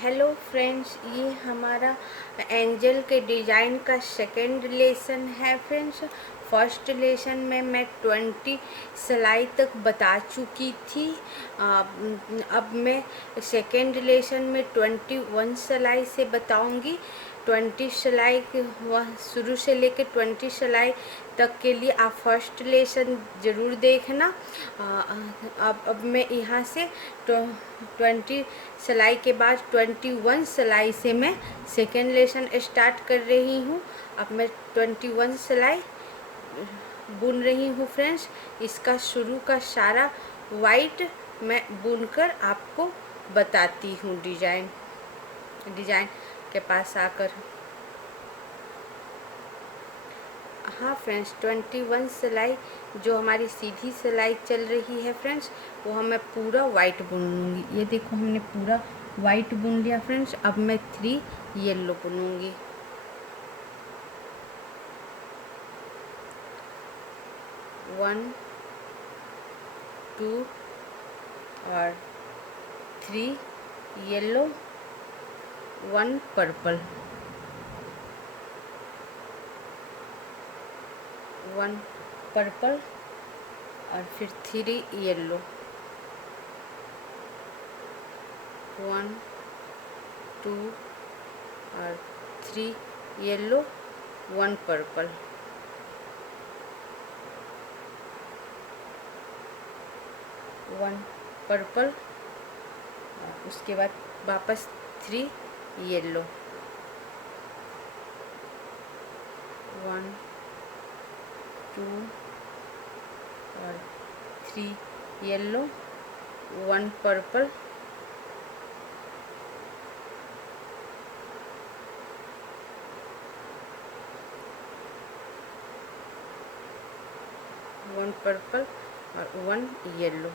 Hello friends, ये हमारा angel के डिज़ाइन का सेकंड लेसन है फ्रेंड्स। फर्स्ट लेसन में मैं 20 सिलाई तक बता चुकी थी। अब मैं सेकंड लेसन में 21 सिलाई से बताऊंगी। 20 सिलाई वह शुरू से लेकर 20 सिलाई तक के लिए आप फर्स्ट लेसन ज़रूर देखना। अब मैं यहाँ से 20 सिलाई के बाद 21 सिलाई से मैं सेकेंड लेसन स्टार्ट कर रही हूँ। अब मैं 21 सिलाई बुन रही हूँ फ्रेंड्स। इसका शुरू का सारा वाइट मैं बुनकर आपको बताती हूँ डिज़ाइन के पास आकर। हाँ फ्रेंड्स, 21 सिलाई जो हमारी सीधी सिलाई चल रही है फ्रेंड्स, वो मैं पूरा वाइट बुन लूँगी। ये देखो, हमने पूरा वाइट बुन लिया फ्रेंड्स। अब मैं 3 येलो बुनूँगी। 1 2 और 3 येलो, 1 पर्पल, 1 पर्पल और फिर 3 येलो, 1 2 और 3 येलो, 1 पर्पल, 1 पर्पल और उसके बाद वापस 3 येलो, 1 2 और 3 येलो, 1 पर्पल, 1 पर्पल और 1 येलो।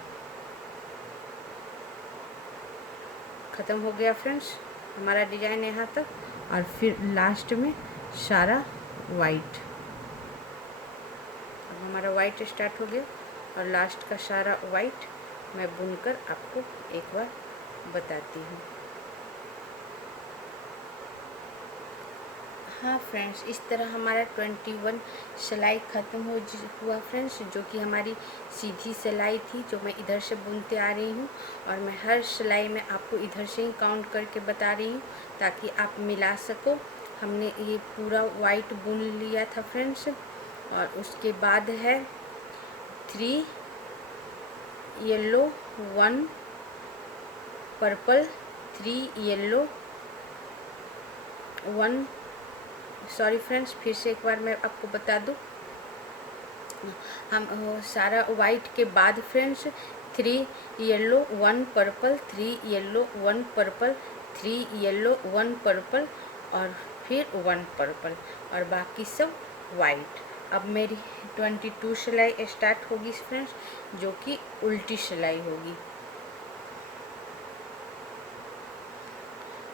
ख़त्म हो गया फ्रेंड्स हमारा डिज़ाइन यहाँ तक। और फिर लास्ट में सारा वाइट। अब हमारा वाइट स्टार्ट हो गया और लास्ट का सारा वाइट मैं बुनकर आपको एक बार बताती हूँ। हाँ फ्रेंड्स, इस तरह हमारा 21 सिलाई ख़त्म हुआ फ्रेंड्स, जो कि हमारी सीधी सिलाई थी, जो मैं इधर से बुनते आ रही हूँ। और मैं हर सिलाई में आपको इधर से ही काउंट करके बता रही हूँ ताकि आप मिला सको। हमने ये पूरा वाइट बुन लिया था फ्रेंड्स। और उसके बाद है 3 yellow, 1 purple, 3 yellow, 1 sorry friends, फिर से एक बार मैं आपको बता दूं। हम सारा वाइट के बाद friends 3 yellow, 1 purple, 3 yellow, 1 purple, 3 yellow, 1 purple और फिर 1 पर्पल और बाकी सब वाइट। अब मेरी 22 सिलाई स्टार्ट होगी फ्रेंड्स, जो कि उल्टी सिलाई होगी।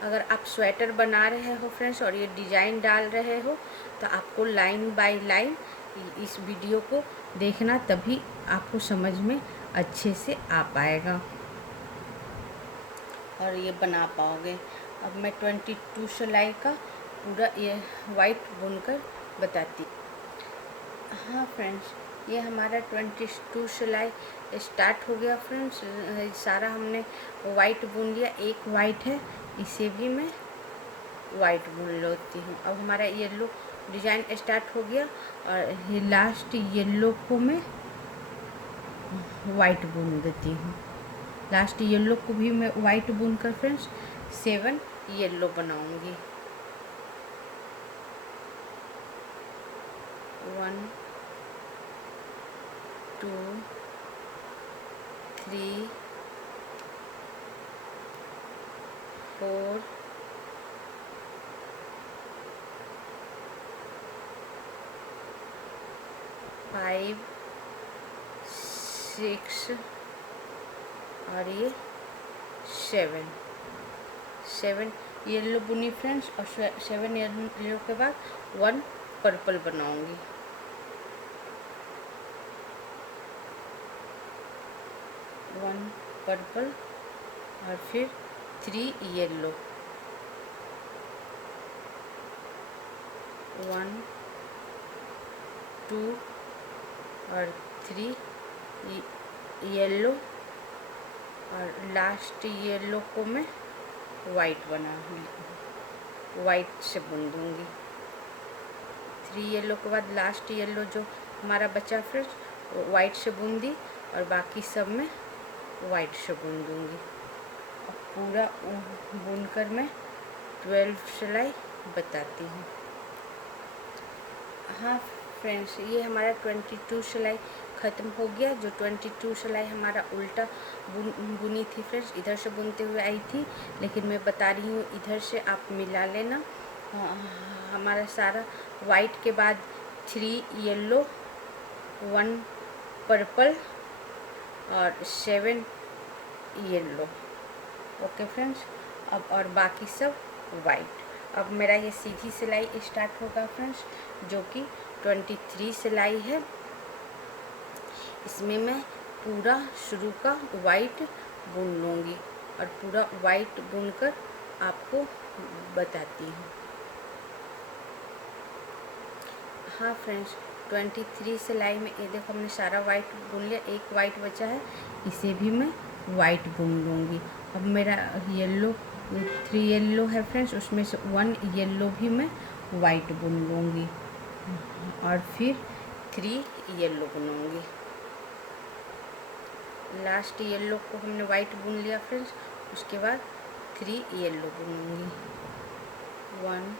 अगर आप स्वेटर बना रहे हो फ्रेंड्स और ये डिज़ाइन डाल रहे हो तो आपको लाइन बाय लाइन इस वीडियो को देखना, तभी आपको समझ में अच्छे से आ पाएगा और ये बना पाओगे। अब मैं 22 सिलाई का पूरा ये वाइट बुनकर बताती। हाँ फ्रेंड्स, ये हमारा 22 सिलाई स्टार्ट हो गया फ्रेंड्स। सारा हमने वाइट बुन लिया। एक वाइट है, इसे भी मैं वाइट बुन लेती हूँ। अब हमारा येलो डिज़ाइन स्टार्ट हो गया और ये लास्ट येलो को मैं वाइट बुन देती हूँ। लास्ट येलो को भी मैं वाइट बुन कर फ्रेंड्स 7 येलो बनाऊंगी। 1 2 3 4 5 6 और ये 7 येलो बुनी फ्रेंड्स। और 7 येलो के बाद 1 पर्पल बनाऊंगी। 1 पर्पल और फिर 3 येलो, 1 2 और 3 येलो, और लास्ट येलो को मैं वाइट वाइट से बुन दूँगी। 3 येलो के बाद लास्ट येलो जो हमारा बचा फ्रेंड्स वाइट से बुन दी, और बाकी सब में वाइट से बुन दूँगी। अब पूरा बुनकर मैं 12 सिलाई बताती हूँ। हाँ फ्रेंड्स, ये हमारा 22 सिलाई ख़त्म हो गया। जो 22 सिलाई हमारा उल्टा बुनी थी फ्रेंड्स, इधर से बुनते हुए आई थी, लेकिन मैं बता रही हूँ इधर से आप मिला लेना। हमारा सारा वाइट के बाद 3 येलो, 1 पर्पल और 7 येलो। ओके फ्रेंड्स, अब और बाकी सब वाइट। अब मेरा ये सीधी सिलाई स्टार्ट होगा फ्रेंड्स, जो कि 23 सिलाई है। इसमें मैं पूरा शुरू का वाइट बुन लूँगी और पूरा वाइट बुनकर आपको बताती हूँ। हाँ फ्रेंड्स, 23 सिलाई में ये देखो हमने सारा वाइट बुन लिया, एक वाइट बचा है, इसे भी मैं वाइट बुन लूँगी। अब मेरा येलो 3 येलो है फ्रेंड्स, उसमें से 1 येलो भी मैं वाइट बुन लूँगी और फिर 3 येलो बुनूँगी। लास्ट येलो को हमने वाइट बुन लिया फ्रेंड्स, उसके बाद 3 येलो बुनूँगी। 1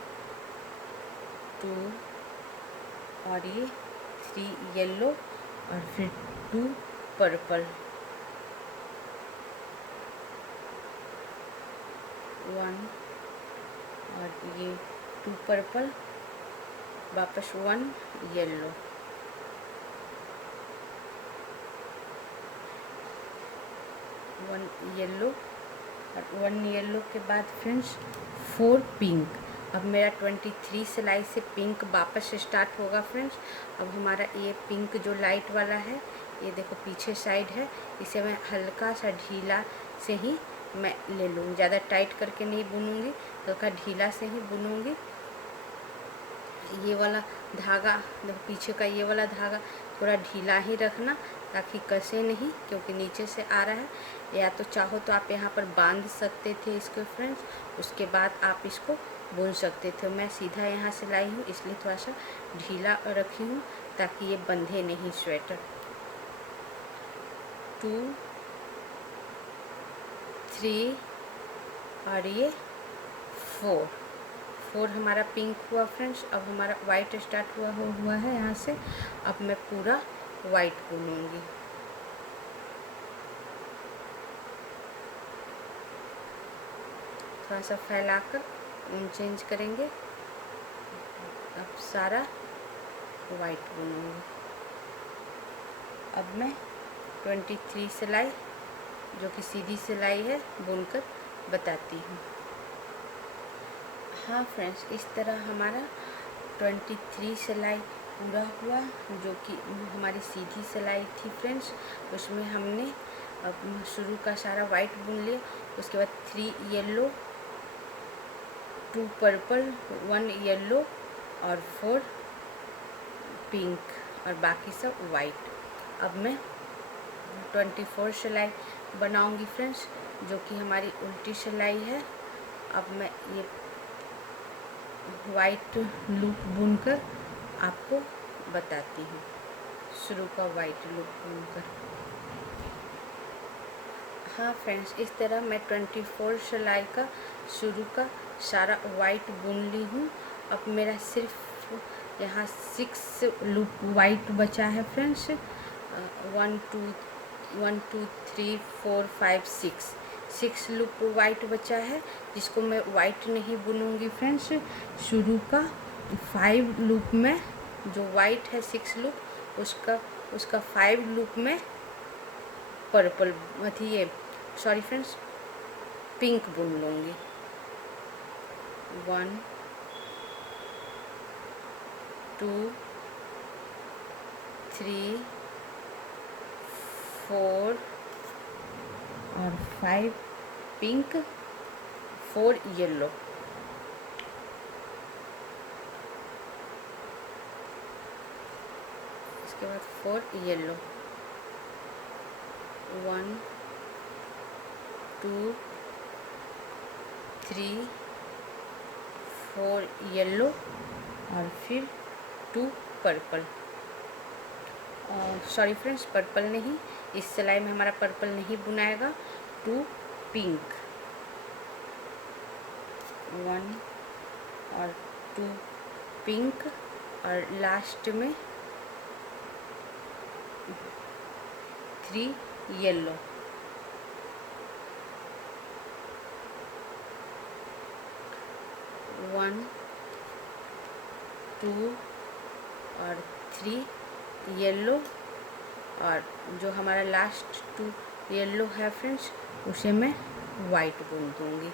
2 और ये 3 येलो और फिर 2 पर्पल, 1 और ये 2 पर्पल, वापस 1 येलो, 1 येलो और 1 येलो के बाद फ्रेंड्स 4 पिंक। अब मेरा 23 सिलाई से पिंक वापस से स्टार्ट होगा फ्रेंड्स। अब हमारा ये पिंक जो लाइट वाला है, ये देखो पीछे साइड है, इसे मैं हल्का सा ढीला से ही मैं ले लूँगी, ज़्यादा टाइट करके नहीं बुनूँगी, हल्का ढीला से ही बुनूँगी। ये वाला धागा देखो, पीछे का ये वाला धागा थोड़ा ढीला ही रखना ताकि कसे नहीं, क्योंकि नीचे से आ रहा है। या तो चाहो तो आप यहाँ पर बांध सकते थे इसको फ्रेंड्स, उसके बाद आप इसको बुन सकते थे। मैं सीधा यहाँ से लाई हूँ, इसलिए थोड़ा सा ढीला रखी हूँ ताकि ये बंधे नहीं स्वेटर। 2 3 और ये 4 हमारा पिंक हुआ फ्रेंड्स। अब हमारा वाइट स्टार्ट हुआ है यहाँ से। अब मैं पूरा वाइट बुनूँगी। थोड़ा सा फैलाकर चेंज करेंगे। अब सारा वाइट बुनूँगी। अब मैं 23 सिलाई जो कि सीधी सिलाई है बुनकर बताती हूँ। हाँ फ्रेंड्स, इस तरह हमारा 23 सिलाई पूरा हुआ, जो कि हमारी सीधी सिलाई थी फ्रेंड्स। उसमें हमने अब शुरू का सारा वाइट बुन लिया, उसके बाद 3 येलो, 2 पर्पल, 1 येलो और 4 पिंक और बाकी सब वाइट। अब मैं 24 सिलाई बनाऊंगी फ्रेंड्स, जो कि हमारी उल्टी सिलाई है। अब मैं ये वाइट लूप बुनकर आपको बताती हूँ, शुरू का वाइट लूप बुनकर। हाँ फ्रेंड्स, इस तरह मैं 24 सिलाई का शुरू का सारा वाइट बुन ली हूँ। अब मेरा सिर्फ यहाँ 6 लूप वाइट बचा है फ्रेंड्स। 1 2 3 4 5 6 लूप वाइट बचा है, जिसको मैं वाइट नहीं बुनूंगी फ्रेंड्स। शुरू का 5 लूप में जो वाइट है 6 लूप, उसका 5 लूप में पर्पल ये सॉरी फ्रेंड्स पिंक बुन लूँगी। 1 2 3 4 और 5 पिंक, 4 येलो। उसके बाद 4 येलो, 1 2 3 4 येलो और फिर 2 पर्पल। सॉरी फ्रेंड्स, पर्पल नहीं, इस सिलाई में हमारा पर्पल नहीं बुनाएगा। 2 पिंक, 1 और 2 पिंक और लास्ट में 3 येलो, 1 2 और 3 येलो और जो हमारा लास्ट 2 येलो है फ्रेंड्स, उसे मैं वाइट बुन दूंगी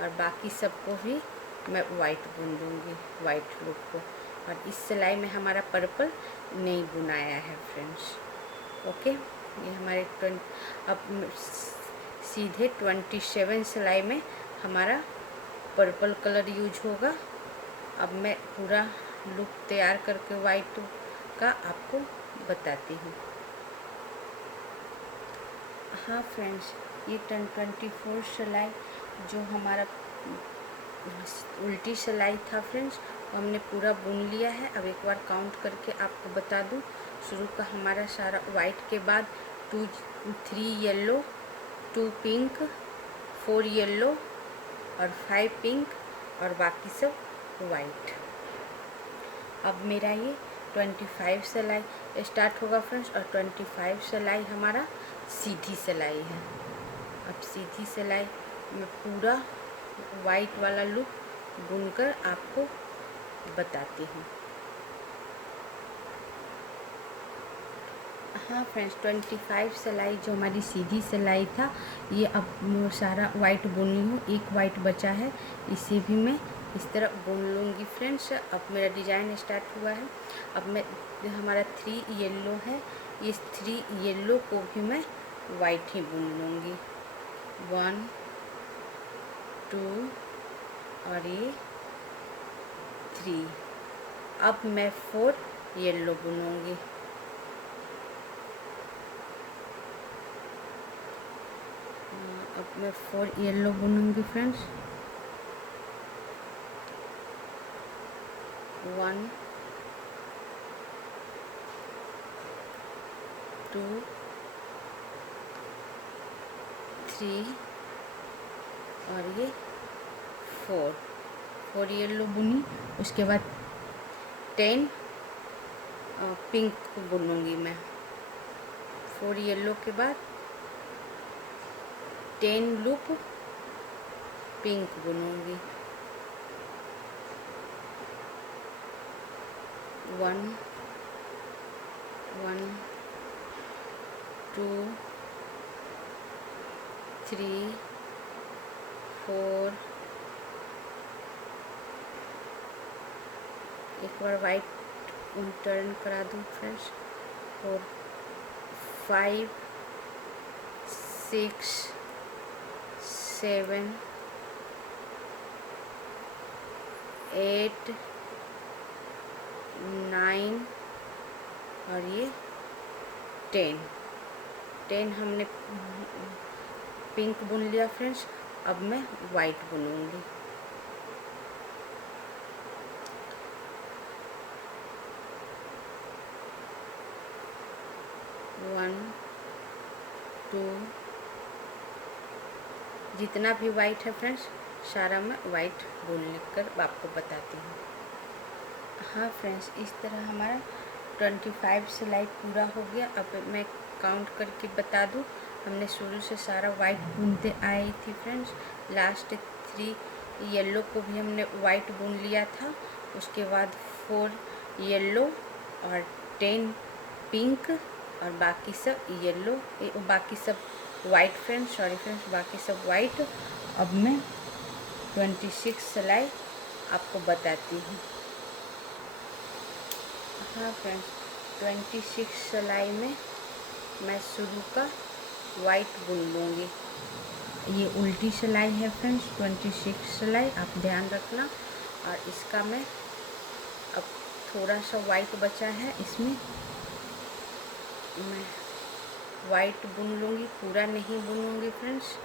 और बाकी सबको भी मैं वाइट बुन दूंगी, वाइट लुक को। और इस सिलाई में हमारा पर्पल नहीं बुनाया है फ्रेंड्स। ओके, ये हमारे अब सीधे 27 सिलाई में हमारा पर्पल कलर यूज होगा। अब मैं पूरा लुक तैयार करके वाइट का आपको बताती हूँ। हाँ फ्रेंड्स, ये 24 सिलाई जो हमारा उल्टी सिलाई था फ्रेंड्स, वो हमने पूरा बुन लिया है। अब एक बार काउंट करके आपको बता दूँ। शुरू का हमारा सारा वाइट के बाद 3 येलो, 2 पिंक, 4 येलो और 5 पिंक और बाकी सब वाइट। अब मेरा ये 25 सिलाई स्टार्ट होगा फ्रेंड्स और 25 सिलाई हमारा सीधी सिलाई है। अब सीधी सिलाई में पूरा वाइट वाला लुक बुनकर आपको बताती हूँ। हाँ फ्रेंड्स, 25 सिलाई जो हमारी सीधी सिलाई था, ये अब सारा वाइट बुनी हूँ। एक वाइट बचा है, इसे भी मैं इस तरह बुन लूँगी फ्रेंड्स। अब मेरा डिज़ाइन स्टार्ट हुआ है। अब मैं हमारा 3 येलो है, इस 3 येलो को भी मैं वाइट ही बुन लूँगी। 1 2 और ये 3। अब मैं 4 येलो बुनूँगी। अब मैं 4 येलो बुनूँगी फ्रेंड्स। 1 2 3 और ये 4 येलो बुनी। उसके बाद 10 पिंक बुनूँगी मैं। 4 येलो के बाद 10 लूप पिंक बुनूँगी। 1 1 2 3 4। एक बार वाइट टर्न करा दूँ फ्रेंड्स। 4 5 6 7 8 9 और ये 10 हमने पिंक बुन लिया फ्रेंड्स। अब मैं वाइट बुनूंगी। वन 2 जितना भी वाइट है फ्रेंड्स, सारा मैं वाइट बुन कर आपको बताती हूँ। हाँ फ्रेंड्स, इस तरह हमारा 25 सिलाई पूरा हो गया। अब मैं काउंट करके बता दूँ। हमने शुरू से सारा वाइट बुनते आई थी फ्रेंड्स। लास्ट 3 येलो को भी हमने वाइट बुन लिया था। उसके बाद 4 येलो और 10 पिंक और बाकी सब येलो, बाकी सब वाइट फ्रेंड्स, सॉरी फ्रेंड्स, बाकी सब वाइट। अब मैं 26 सिलाई आपको बताती हूँ। हाँ फ्रेंड्स, 26 सिलाई में मैं शुरू का वाइट बुन लूँगी। ये उल्टी सिलाई है फ्रेंड्स, 26 सिलाई, आप ध्यान रखना। और इसका मैं अब थोड़ा सा वाइट बचा है, इसमें मैं वाइट बुन लूँगी, पूरा नहीं बुनूँगी फ्रेंड्स।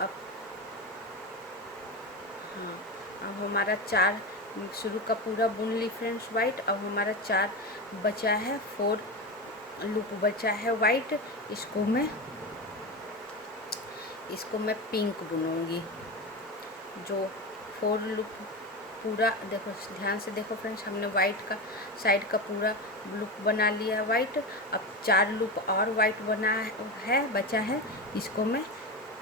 अब हाँ, अब हमारा 4 शुरू का पूरा बुन ली फ्रेंड्स वाइट। अब हमारा 4 बचा है, 4 लूप बचा है वाइट। इसको मैं पिंक बुनूंगी। जो 4 लूप पूरा देखो, ध्यान से देखो फ्रेंड्स, हमने वाइट का साइड का पूरा लूप बना लिया वाइट। अब 4 लूप और वाइट बना है बचा है, इसको मैं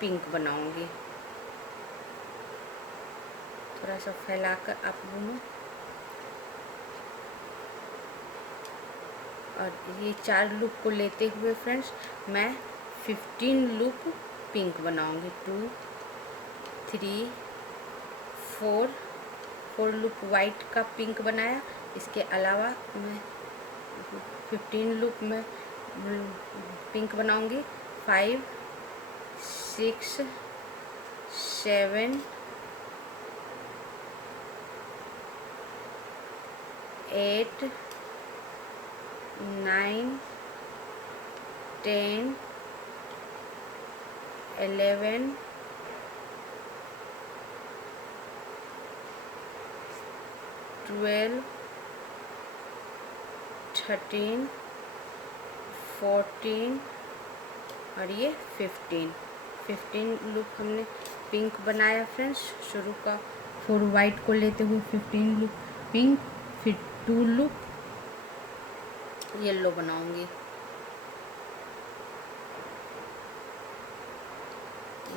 पिंक बनाऊंगी। थोड़ा सा फैलाकर आप बुनो। और ये 4 लूप को लेते हुए फ्रेंड्स मैं 15 लूप पिंक बनाऊंगी। 2 3 4 लूप वाइट का पिंक बनाया। इसके अलावा मैं 15 लूप में पिंक बनाऊंगी। 5 6 7 8 9 10 11 12 13 14 और ये 15 लूप हमने पिंक बनाया फ्रेंड्स। शुरू का 4 वाइट को लेते हुए 15 लूप पिंक, फिर 2 लूप येलो बनाऊंगी।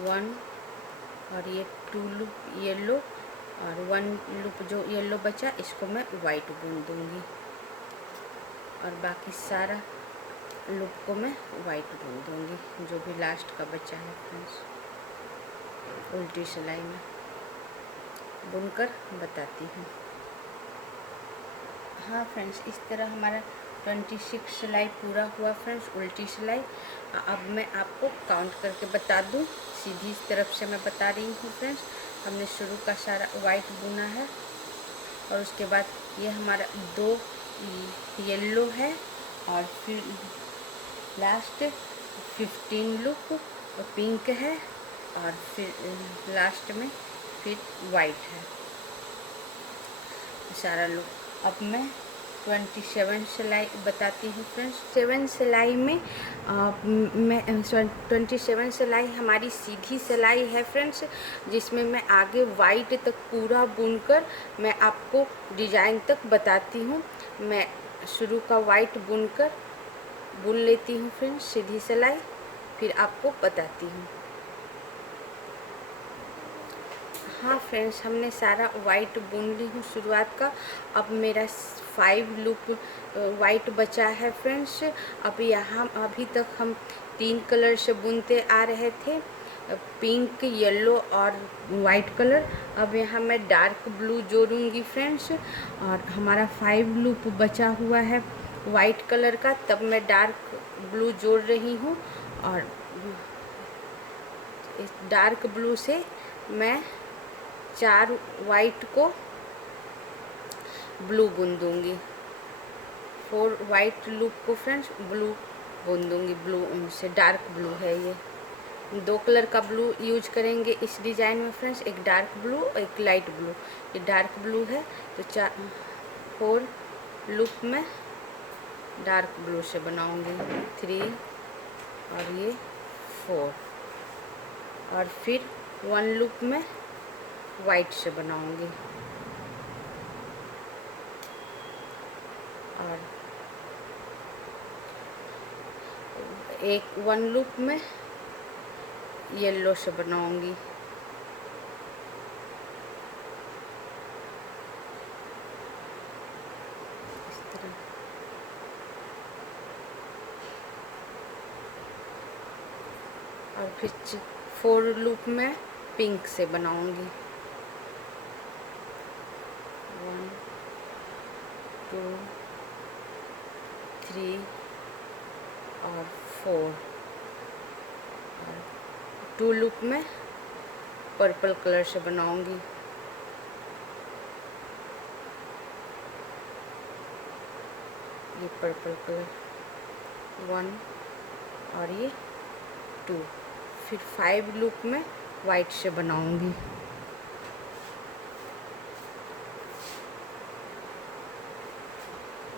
1 और ये 2 लूप येलो और 1 लूप जो येलो बचा इसको मैं वाइट बुन दूंगी। और बाकी सारा लूप को मैं वाइट बुन दूंगी, जो भी लास्ट का बचा है फ्रेंड्स। उल्टी सिलाई में बुनकर बताती हूँ। हाँ फ्रेंड्स, इस तरह हमारा 26 सिलाई पूरा हुआ फ्रेंड्स, उल्टी सिलाई। अब मैं आपको काउंट करके बता दूँ, सीधी तरफ से मैं बता रही हूँ फ्रेंड्स। हमने शुरू का सारा वाइट बुना है और उसके बाद ये हमारा 2 येलो है और फिर लास्ट 15 लूप पिंक है और फिर लास्ट में फिर वाइट है सारा लूप। अब मैं 27 सिलाई बताती हूँ फ्रेंड्स। 7 सिलाई में मैं 27 सिलाई हमारी सीधी सिलाई है फ्रेंड्स, जिसमें मैं आगे वाइट तक पूरा बुनकर मैं आपको डिजाइन तक बताती हूँ। मैं शुरू का वाइट बुनकर बुन लेती हूँ फ्रेंड्स सीधी सिलाई, फिर आपको बताती हूँ। हाँ फ्रेंड्स, हमने सारा वाइट बुन ली हूँ शुरुआत का। अब मेरा 5 लूप वाइट बचा है फ्रेंड्स। अब यहाँ अभी तक हम 3 कलर से बुनते आ रहे थे, पिंक, येलो और वाइट कलर। अब यहाँ मैं डार्क ब्लू जोड़ूंगी फ्रेंड्स। और हमारा 5 लूप बचा हुआ है वाइट कलर का, तब मैं डार्क ब्लू जोड़ रही हूँ। और इस डार्क ब्लू से मैं 4 वाइट को ब्लू बुन दूंगी। 4 वाइट लूप को फ्रेंड्स ब्लू बुन दूंगी। ब्लू से डार्क ब्लू है ये। 2 कलर का ब्लू यूज करेंगे इस डिज़ाइन में फ्रेंड्स, एक डार्क ब्लू और एक लाइट ब्लू। ये डार्क ब्लू है तो 4 लूप में डार्क ब्लू से बनाऊंगी। 3 और ये 4 और फिर 1 लूप में वाइट से बनाऊंगी। और 1 लूप में येलो से बनाऊंगी। इस तरह। और फिर 4 लूप में पिंक से बनाऊंगी। 1 2 3 और 4 और 2 लूप में पर्पल कलर से बनाऊंगी। ये पर्पल कलर 1 और ये 2, फिर 5 लूप में वाइट से बनाऊंगी।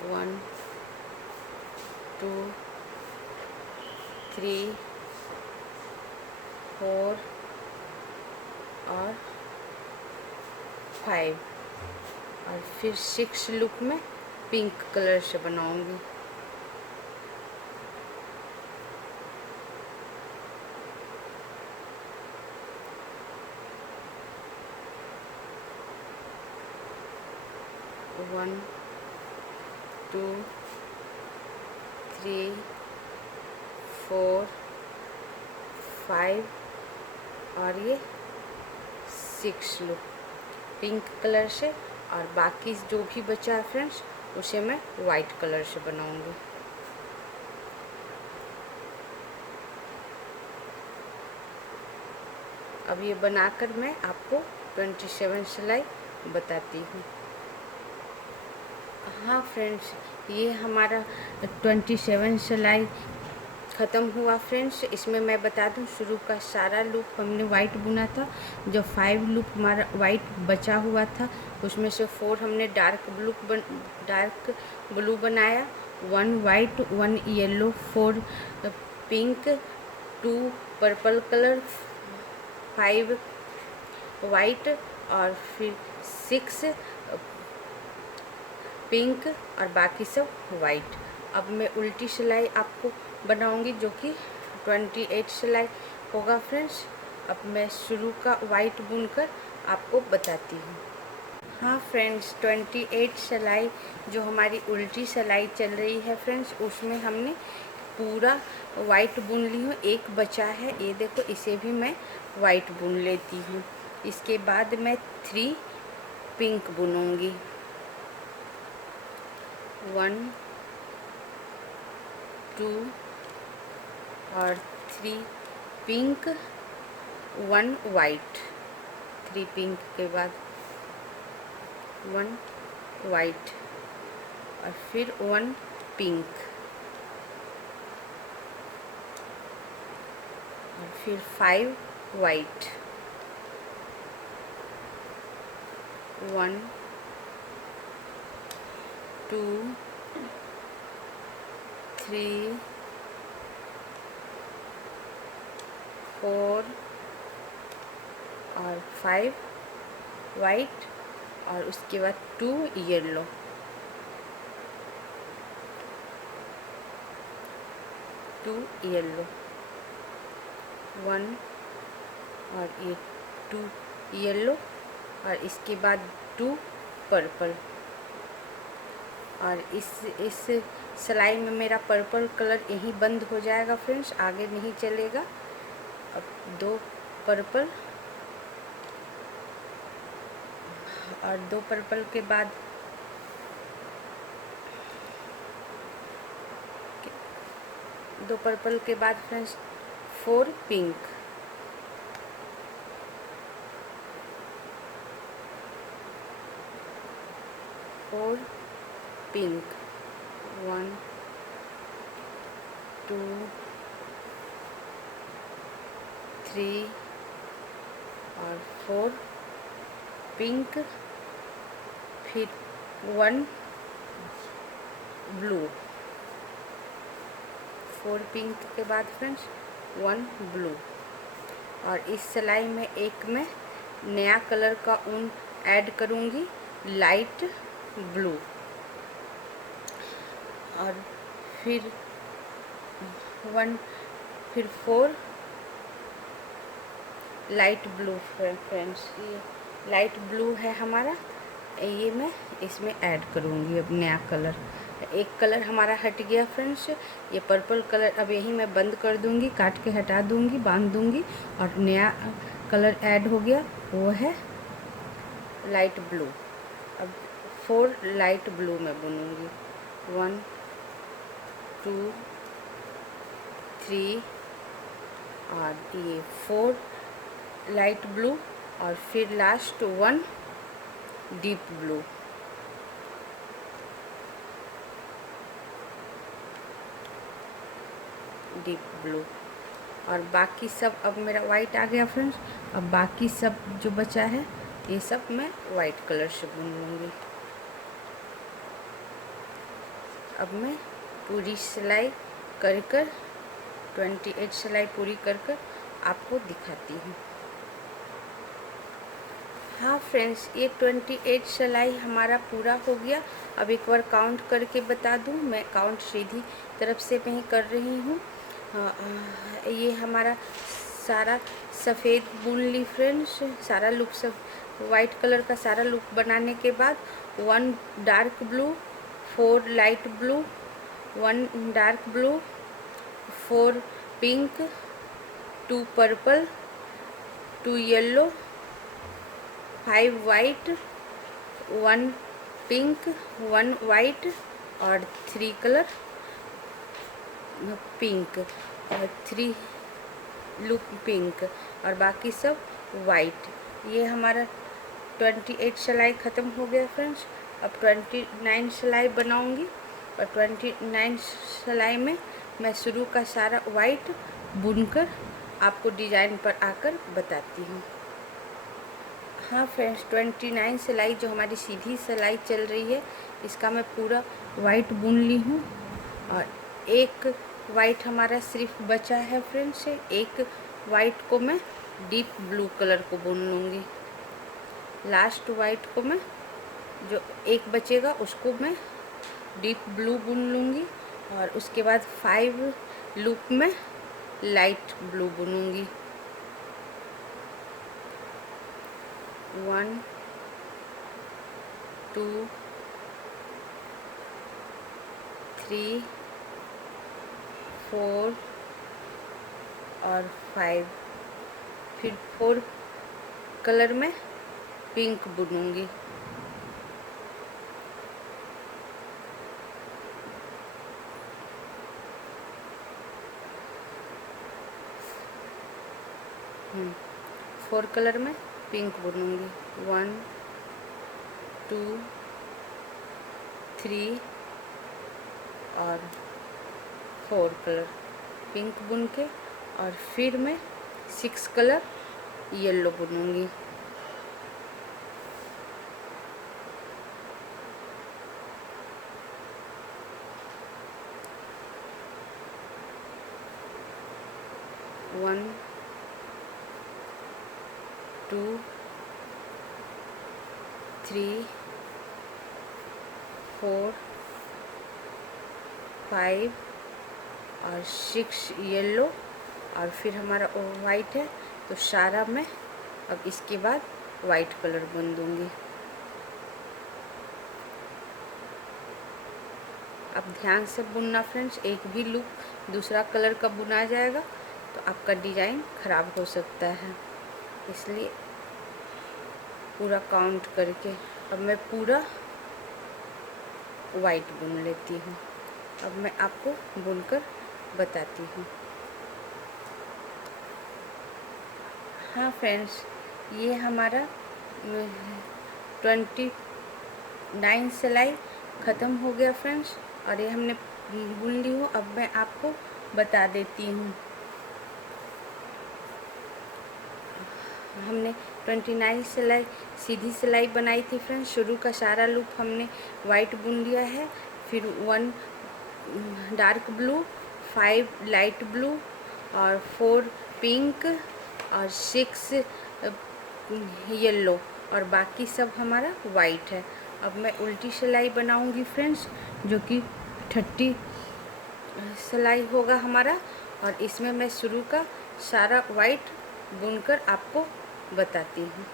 वन, 2, 3, 4 और 5 और फिर 6 लूप में पिंक कलर से बनाऊंगी। वन, 2, 3, 4, 5 और ये 6 लूप पिंक कलर से, और बाकी जो भी बचा है फ्रेंड्स उसे मैं वाइट कलर से बनाऊंगी। अब ये बनाकर मैं आपको 27 सिलाई बताती हूँ। हाँ फ्रेंड्स, ये हमारा 27 सिलाई ख़त्म हुआ फ्रेंड्स। इसमें मैं बता दूं, शुरू का सारा लूप हमने वाइट बुना था। जो 5 लूप हमारा वाइट बचा हुआ था उसमें से 4 हमने डार्क ब्लू बनाया, 1 white, 1 yellow, 4 pink, 2 purple colour, 5 white और फिर 6 पिंक और बाकी सब वाइट। अब मैं उल्टी सिलाई आपको बनाऊंगी जो कि 28 सिलाई होगा फ्रेंड्स। अब मैं शुरू का वाइट बुनकर आपको बताती हूँ। हाँ फ्रेंड्स, 28 सिलाई जो हमारी उल्टी सिलाई चल रही है फ्रेंड्स, उसमें हमने पूरा वाइट बुन ली हूँ। एक बचा है, ये देखो, इसे भी मैं वाइट बुन लेती हूँ। इसके बाद मैं 3 पिंक बुनूंगी। 1, 2 और 3 पिंक, 1 वाइट। 3 पिंक के बाद 1 वाइट और फिर 1 पिंक और फिर 5 वाइट, 1, 2, 3, 4 और 5 वाइट और उसके बाद 2 येलो, 2 येलो, 1 और ये 2 येलो और इसके बाद 2 पर्पल। और इस सिलाई में मेरा पर्पल कलर यहीं बंद हो जाएगा फ्रेंड्स, आगे नहीं चलेगा। अब 2 पर्पल और 2 पर्पल के बाद 2 पर्पल के बाद फ्रेंड्स 4 पिंक, 4 पिंक, 1, 2, 3 और 4 पिंक, फिर 1 ब्लू। 4 पिंक के बाद फ्रेंड्स 1 ब्लू। और इस सिलाई में एक मैं नया कलर का ऊन ऐड करूँगी, लाइट ब्लू। और फिर 4 लाइट ब्लू फ्रेंड्स, ये लाइट ब्लू है हमारा, ये मैं इसमें ऐड करूँगी अब नया कलर। एक कलर हमारा हट गया फ्रेंड्स, ये पर्पल कलर अब यही मैं बंद कर दूँगी, काट के हटा दूँगी, बांध दूँगी और नया कलर ऐड हो गया, वो है लाइट ब्लू। अब 4 लाइट ब्लू में बुनूँगी, 1, 2, 3 और ये 4 लाइट ब्लू और फिर last 1 deep blue. Deep blue और बाकी सब अब मेरा वाइट आ गया फ्रेंड्स। अब बाकी सब जो बचा है ये सब मैं वाइट कलर से बुन लूँगी। अब मैं पूरी सिलाई कर 28 सिलाई पूरी कर आपको दिखाती हूँ। हाँ फ्रेंड्स, ये 28 सिलाई हमारा पूरा हो गया। अब एक बार काउंट करके बता दूँ, मैं काउंट सीधी तरफ से मैं ही कर रही हूँ। ये हमारा सारा सफ़ेद बुन ली फ्रेंड्स। सारा लुक सब वाइट कलर का सारा लुक बनाने के बाद 1 dark blue, 4 light blue, 1 dark blue, 4 pink, 2 purple, 2 yellow, 5 white, 1 pink, 1 white और 3 कलर पिंक और 3 लुक पिंक और बाकी सब वाइट। ये हमारा 28 सिलाई ख़त्म हो गया फ्रेंड्स। अब 29 सिलाई बनाऊंगी और 29 सिलाई में मैं शुरू का सारा वाइट बुनकर आपको डिज़ाइन पर आकर बताती हूँ। हाँ फ्रेंड्स, 29 सिलाई जो हमारी सीधी सिलाई चल रही है इसका मैं पूरा वाइट बुन ली हूँ और एक वाइट हमारा सिर्फ बचा है फ्रेंड्स। एक वाइट को मैं डीप ब्लू कलर को बुन लूँगी। लास्ट वाइट को मैं जो एक बचेगा उसको मैं डीप ब्लू बुन लूँगी और उसके बाद 5 लूप में लाइट ब्लू बुनूँगी। 1 2 3 4 और 5। फिर 4 कलर में पिंक बुनूँगी। फोर कलर में पिंक बुनूँगी। 1 2 3 और 4 कलर पिंक बुन के और फिर मैं 6 कलर येलो बुनूँगी। वन 2 3 4 5 और 6 येलो और फिर हमारा वाइट है तो सारा मैं अब इसके बाद वाइट कलर बुन दूँगी। अब ध्यान से बुनना फ्रेंड्स, एक भी लूप दूसरा कलर का बुना जाएगा तो आपका डिज़ाइन ख़राब हो सकता है, इसलिए पूरा काउंट करके। अब मैं पूरा वाइट बुन लेती हूँ। अब मैं आपको बुनकर बताती हूँ। हाँ फ्रेंड्स, ये हमारा 29 सिलाई ख़त्म हो गया फ्रेंड्स और ये हमने बुन ली हूँ। अब मैं आपको बता देती हूँ। हमने 29 सिलाई सीधी सिलाई बनाई थी फ्रेंड्स। शुरू का सारा लूप हमने वाइट बुन लिया है। फिर 1 डार्क ब्लू, 5 लाइट ब्लू और 4 पिंक और 6 येलो और बाकी सब हमारा वाइट है। अब मैं उल्टी सिलाई बनाऊंगी फ्रेंड्स, जो कि 30 सिलाई होगा हमारा और इसमें मैं शुरू का सारा वाइट बुनकर आपको बताती हूँ।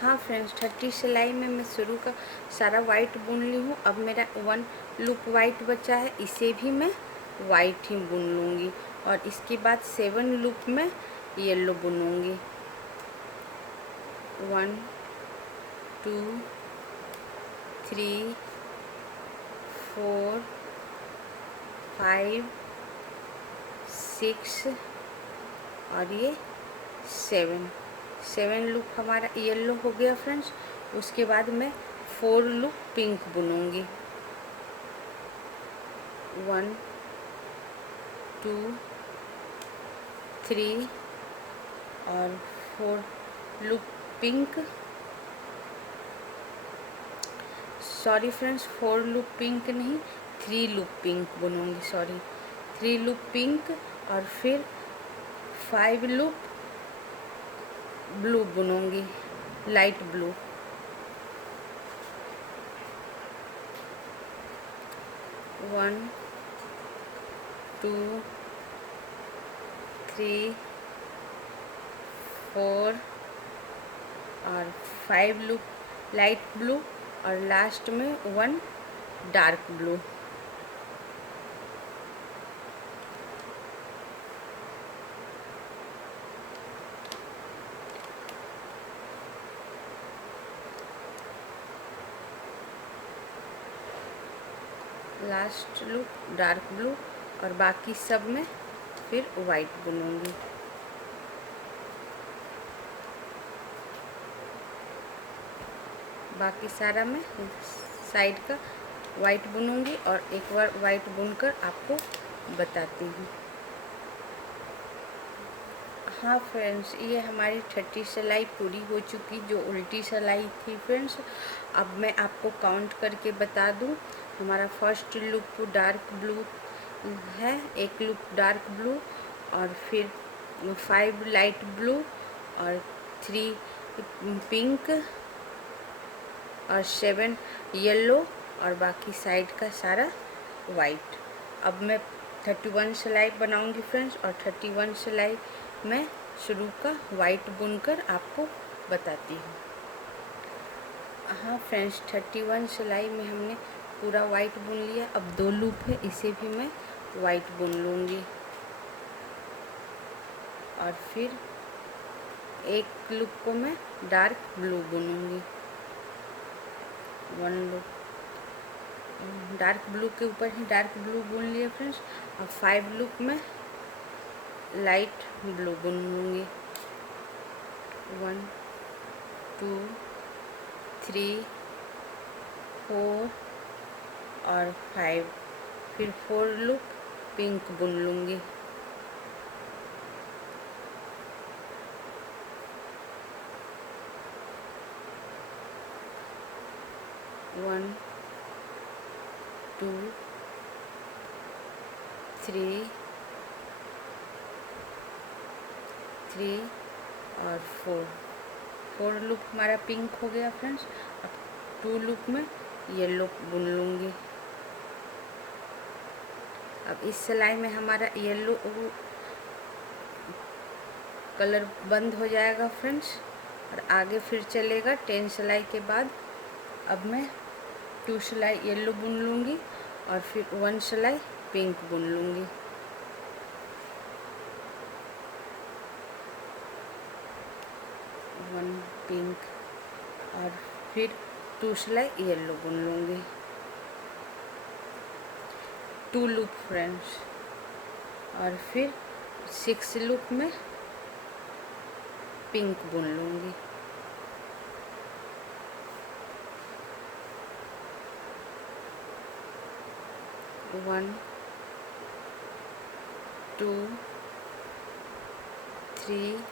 हाँ फ्रेंड्स, 30 सिलाई में मैं शुरू का सारा वाइट बुन ली हूँ। अब मेरा 1 लूप वाइट बचा है, इसे भी मैं वाइट ही बुन लूँगी और इसके बाद 7 लूप में येलो बुनूँगी। 1 2 3 4 5 6 और ये 7 लूप हमारा येलो हो गया फ्रेंड्स। उसके बाद मैं 4 लूप पिंक बुनूंगी। 1 2 3 और 4 loop pink, sorry friends 4 loop pink नहीं, 3 लूप पिंक बुनूंगी, सॉरी 3 लूप पिंक और फिर 5 लूप ब्लू बुनूंगी, लाइट ब्लू। 1 2 3 4 और 5 लूप लाइट ब्लू और लास्ट में 1 dark blue. Last loop dark blue और बाकी सब में फिर वाइट बुनूंगी। बाकी सारा मैं साइड का वाइट बुनूंगी और एक बार वाइट बुनकर आपको बताती हूँ। हाँ फ्रेंड्स, ये हमारी 30 सिलाई पूरी हो चुकी, जो उल्टी सिलाई थी फ्रेंड्स। अब मैं आपको काउंट करके बता दूँ। हमारा फर्स्ट लूप डार्क ब्लू है, एक लूप डार्क ब्लू और फिर 5 लाइट ब्लू और 3 पिंक और 7 येलो और बाकी साइड का सारा वाइट। अब मैं 31 सिलाई बनाऊंगी फ्रेंड्स, और 31 सिलाई मैं शुरू का वाइट बुनकर आपको बताती हूँ। हाँ फ्रेंड्स, 31 सिलाई में हमने पूरा वाइट बुन लिया। अब 2 लूप है, इसे भी मैं वाइट बुन लूँगी और फिर एक लूप को मैं डार्क ब्लू बुनूँगी। 1 लूप डार्क ब्लू के ऊपर ही डार्क ब्लू बुन लिए फ्रेंड्स, और 5 लूप में लाइट ब्लू बुनूंगी। 1 2 3 4 और 5, फिर 4 लूप पिंक बुन लूँगी। वन 2 3 और 4 लूप हमारा पिंक हो गया फ्रेंड्स। अब 2 लूप में येलो बुन लूँगी। अब इस सिलाई में हमारा येलो कलर बंद हो जाएगा फ्रेंड्स, और आगे फिर चलेगा 10 सिलाई के बाद। अब मैं 2 सिलाई येलो बुन लूँगी और फिर 1 सिलाई पिंक बुन लूँगी। वन पिंक और फिर 2 सिलाई येलो बुन लूँगी। 2 लूप फ्रेंड्स, और फिर 6 लूप में पिंक बुन लूँगी। वन 2 3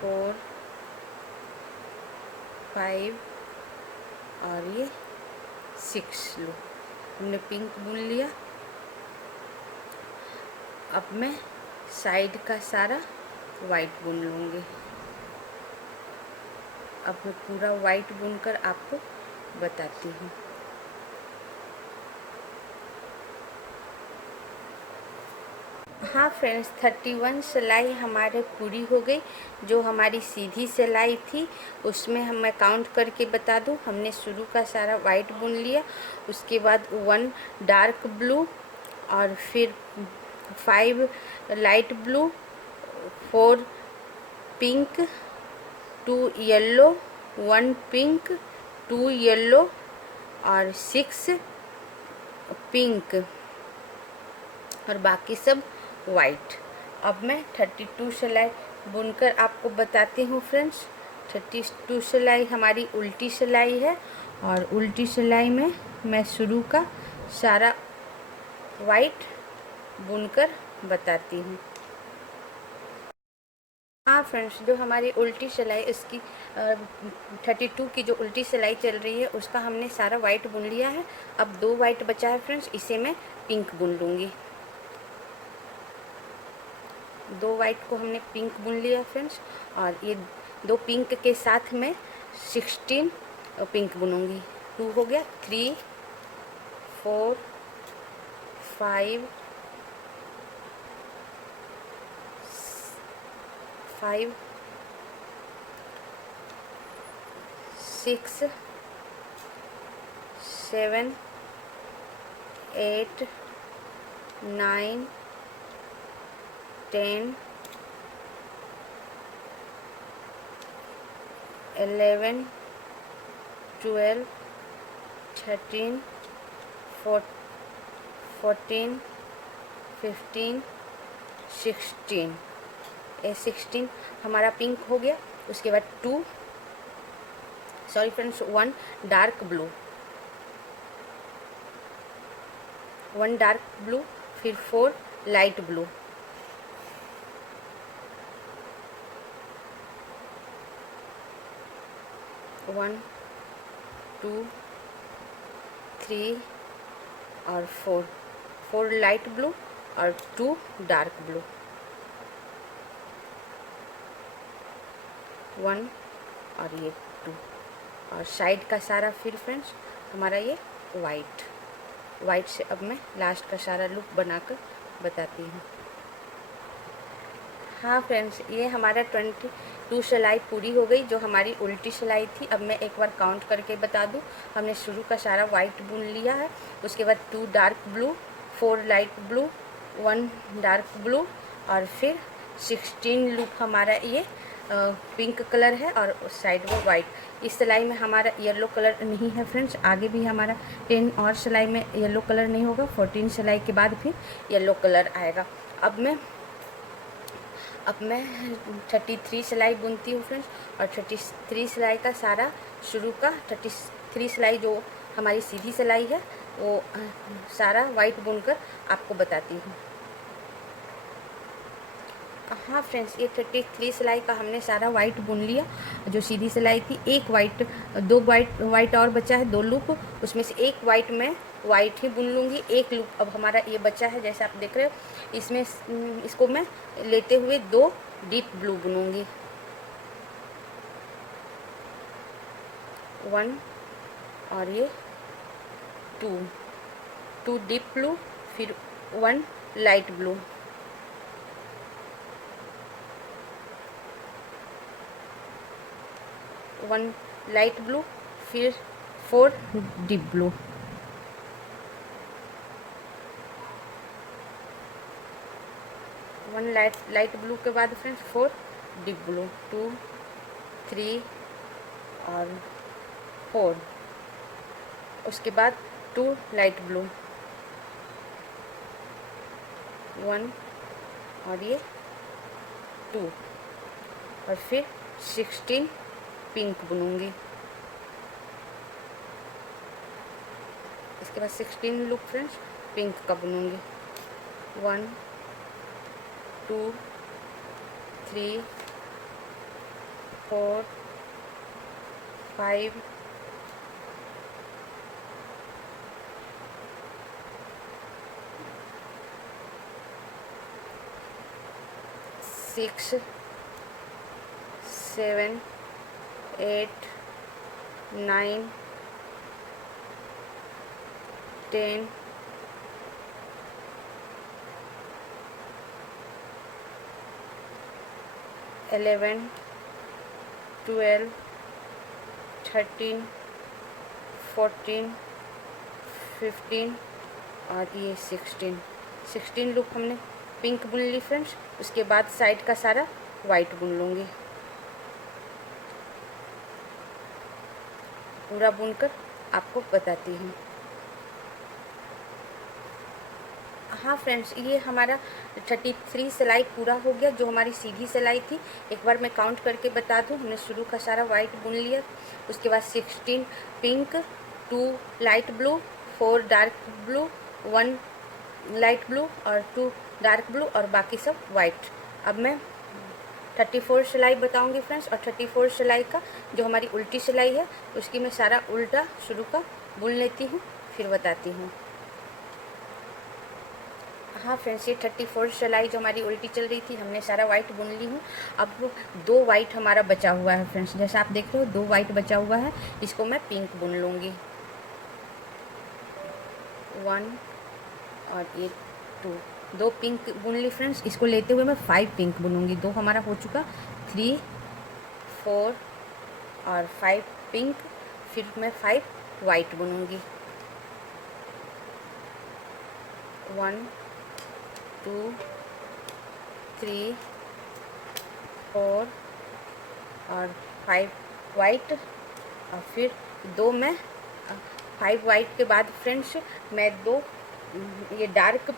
4 5 और ये 6 लूप हमने पिंक बुन लिया। अब मैं साइड का सारा वाइट बुन लूँगी। अब मैं पूरा वाइट बुनकर आपको बताती हूँ। हाँ फ्रेंड्स, 31 सिलाई हमारे पूरी हो गई। जो हमारी सीधी सिलाई थी उसमें मैं काउंट करके बता दूँ। हमने शुरू का सारा वाइट बुन लिया, उसके बाद 1 डार्क ब्लू और फिर 5 light blue, 4 pink, 2 yellow, 1 pink, 2 yellow और 6 पिंक और बाकी सब वाइट। अब मैं 32 सिलाई बुनकर आपको बताती हूँ फ्रेंड्स। 32 सिलाई हमारी उल्टी सिलाई है और उल्टी सिलाई में मैं शुरू का सारा वाइट बुनकर बताती हूँ। हाँ फ्रेंड्स, जो हमारी उल्टी सिलाई इसकी 32 की जो उल्टी सिलाई चल रही है उसका हमने सारा वाइट बुन लिया है। अब 2 वाइट बचा है फ्रेंड्स, इसे मैं पिंक बुन लूँगी। 2 वाइट को हमने पिंक बुन लिया फ्रेंड्स, और ये 2 पिंक के साथ में 16 पिंक बुनूँगी। 2 हो गया, 3 4 5 5 6 7 8 9 10 11 12 13 14 15 16। ये 16 हमारा पिंक हो गया। उसके बाद 1 डार्क ब्लू, 1 डार्क ब्लू, फिर 4 लाइट ब्लू, 1 2 3 और 4 लाइट ब्लू और 2 डार्क ब्लू, 1 और ये 2, और साइड का सारा फिर फ्रेंड्स हमारा ये वाइट से अब मैं लास्ट का सारा लुक बनाकर बताती हूँ। हाँ फ्रेंड्स, ये हमारा 22 सिलाई पूरी हो गई जो हमारी उल्टी सिलाई थी। अब मैं एक बार काउंट करके बता दूँ। हमने शुरू का सारा वाइट बुन लिया है, उसके बाद 2 dark blue, 4 light blue, 1 dark blue, और फिर 16 लूप हमारा ये पिंक कलर है और उस साइड में वाइट। इस सिलाई में हमारा येलो कलर नहीं है फ्रेंड्स, आगे भी हमारा 10 और सिलाई में येलो कलर नहीं होगा। 14 सिलाई के बाद फिर येलो कलर आएगा। अब मैं 33 सिलाई बुनती हूँ फ्रेंड्स, और 33 सिलाई का सारा शुरू का 33 सिलाई जो हमारी सीधी सिलाई है वो सारा वाइट बुनकर आपको बताती हूँ। हाँ फ्रेंड्स, ये 33 सिलाई का हमने सारा वाइट बुन लिया। जो सीधी सिलाई थी, एक वाइट, 2 वाइट और बचा है, 2 लूप, उसमें से एक वाइट में वाइट ही बुन लूँगी। एक लूप अब हमारा ये बचा है, जैसे आप देख रहे हो। इसमें इसको मैं लेते हुए 2 डीप ब्लू बुनूँगी, 1 और ये 2 डीप ब्लू, फिर 1 लाइट ब्लू, 1 लाइट ब्लू, फिर 4 डीप ब्लू, 1 लाइट ब्लू के बाद फ्रेंड्स 4 डीप ब्लू, 2 3 और 4, उसके बाद 2 लाइट ब्लू, 1 और ये 2, और फिर 16 पिंक बुनूंगी। इसके बाद 16 लूप फ्रेंड्स पिंक का बुनूंगी, 1 2 3 4 5 6 7 8 9 10 11 12 13 14 15 और ये 16 लूप हमने पिंक बुन ली फ्रेंड्स। उसके बाद साइड का सारा वाइट बुन लूँगी। पूरा बुनकर आपको बताती हूँ। हाँ फ्रेंड्स, ये हमारा 33 सिलाई पूरा हो गया, जो हमारी सीधी सिलाई थी। एक बार मैं काउंट करके बता दूँ, हमने शुरू का सारा वाइट बुन लिया, उसके बाद 16 pink, 2 light blue, 4 dark blue, 1 light blue और 2 डार्क ब्लू और बाकी सब वाइट। अब मैं 34 सिलाई बताऊंगी फ्रेंड्स, और 34 सिलाई का जो हमारी उल्टी सिलाई है उसकी मैं सारा उल्टा शुरू का बुन लेती हूँ, फिर बताती हूँ। हाँ फ्रेंड्स, ये 34 सिलाई जो हमारी उल्टी चल रही थी, हमने सारा वाइट बुन ली हूँ। अब 2 वाइट हमारा बचा हुआ है फ्रेंड्स, जैसा आप देख रहे हो 2 वाइट बचा हुआ है, इसको मैं पिंक बुन लूँगी। 1 और ये 2 पिंक बुन ली फ्रेंड्स, इसको लेते हुए मैं 5 पिंक बुनूँगी। 2 हमारा हो चुका, 3 4 और 5 पिंक, फिर मैं 5 वाइट बुनूँगी। 1 2 3 4 और 5 वाइट, और फिर 2 में 5 वाइट के बाद फ्रेंड्स मैं 2 ये डार्क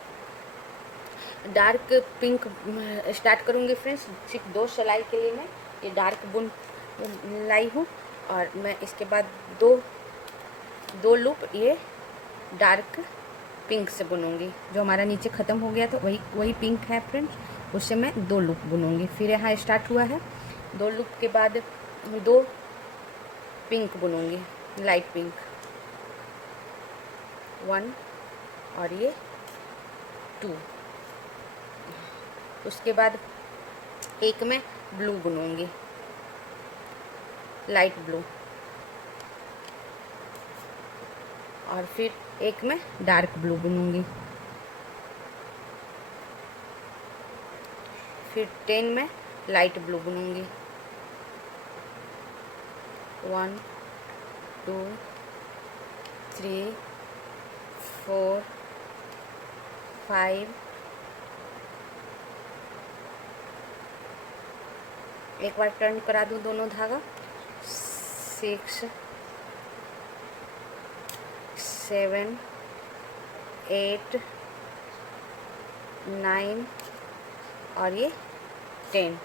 पिंक स्टार्ट करूँगी फ्रेंड्स। सिर्फ 2 सिलाई के लिए मैं ये डार्क बुन लाई हूँ, और मैं इसके बाद दो लूप ये डार्क पिंक से बुनूंगी। जो हमारा नीचे ख़त्म हो गया तो वही पिंक है फ्रेंड्स, उससे मैं 2 लूप बुनूंगी। फिर यहाँ स्टार्ट हुआ है, 2 लूप के बाद 2 पिंक बुनूंगी, लाइट पिंक, 1 और ये 2। उसके बाद एक में ब्लू बुनूंगी, लाइट ब्लू, और फिर एक में डार्क ब्लू बुनूंगी। फिर 10 में लाइट ब्लू बुनूंगी, 1 2 3 4 5, एक बार टर्न करा दूँ दोनों धागा, 6 7 8 9 और ये 10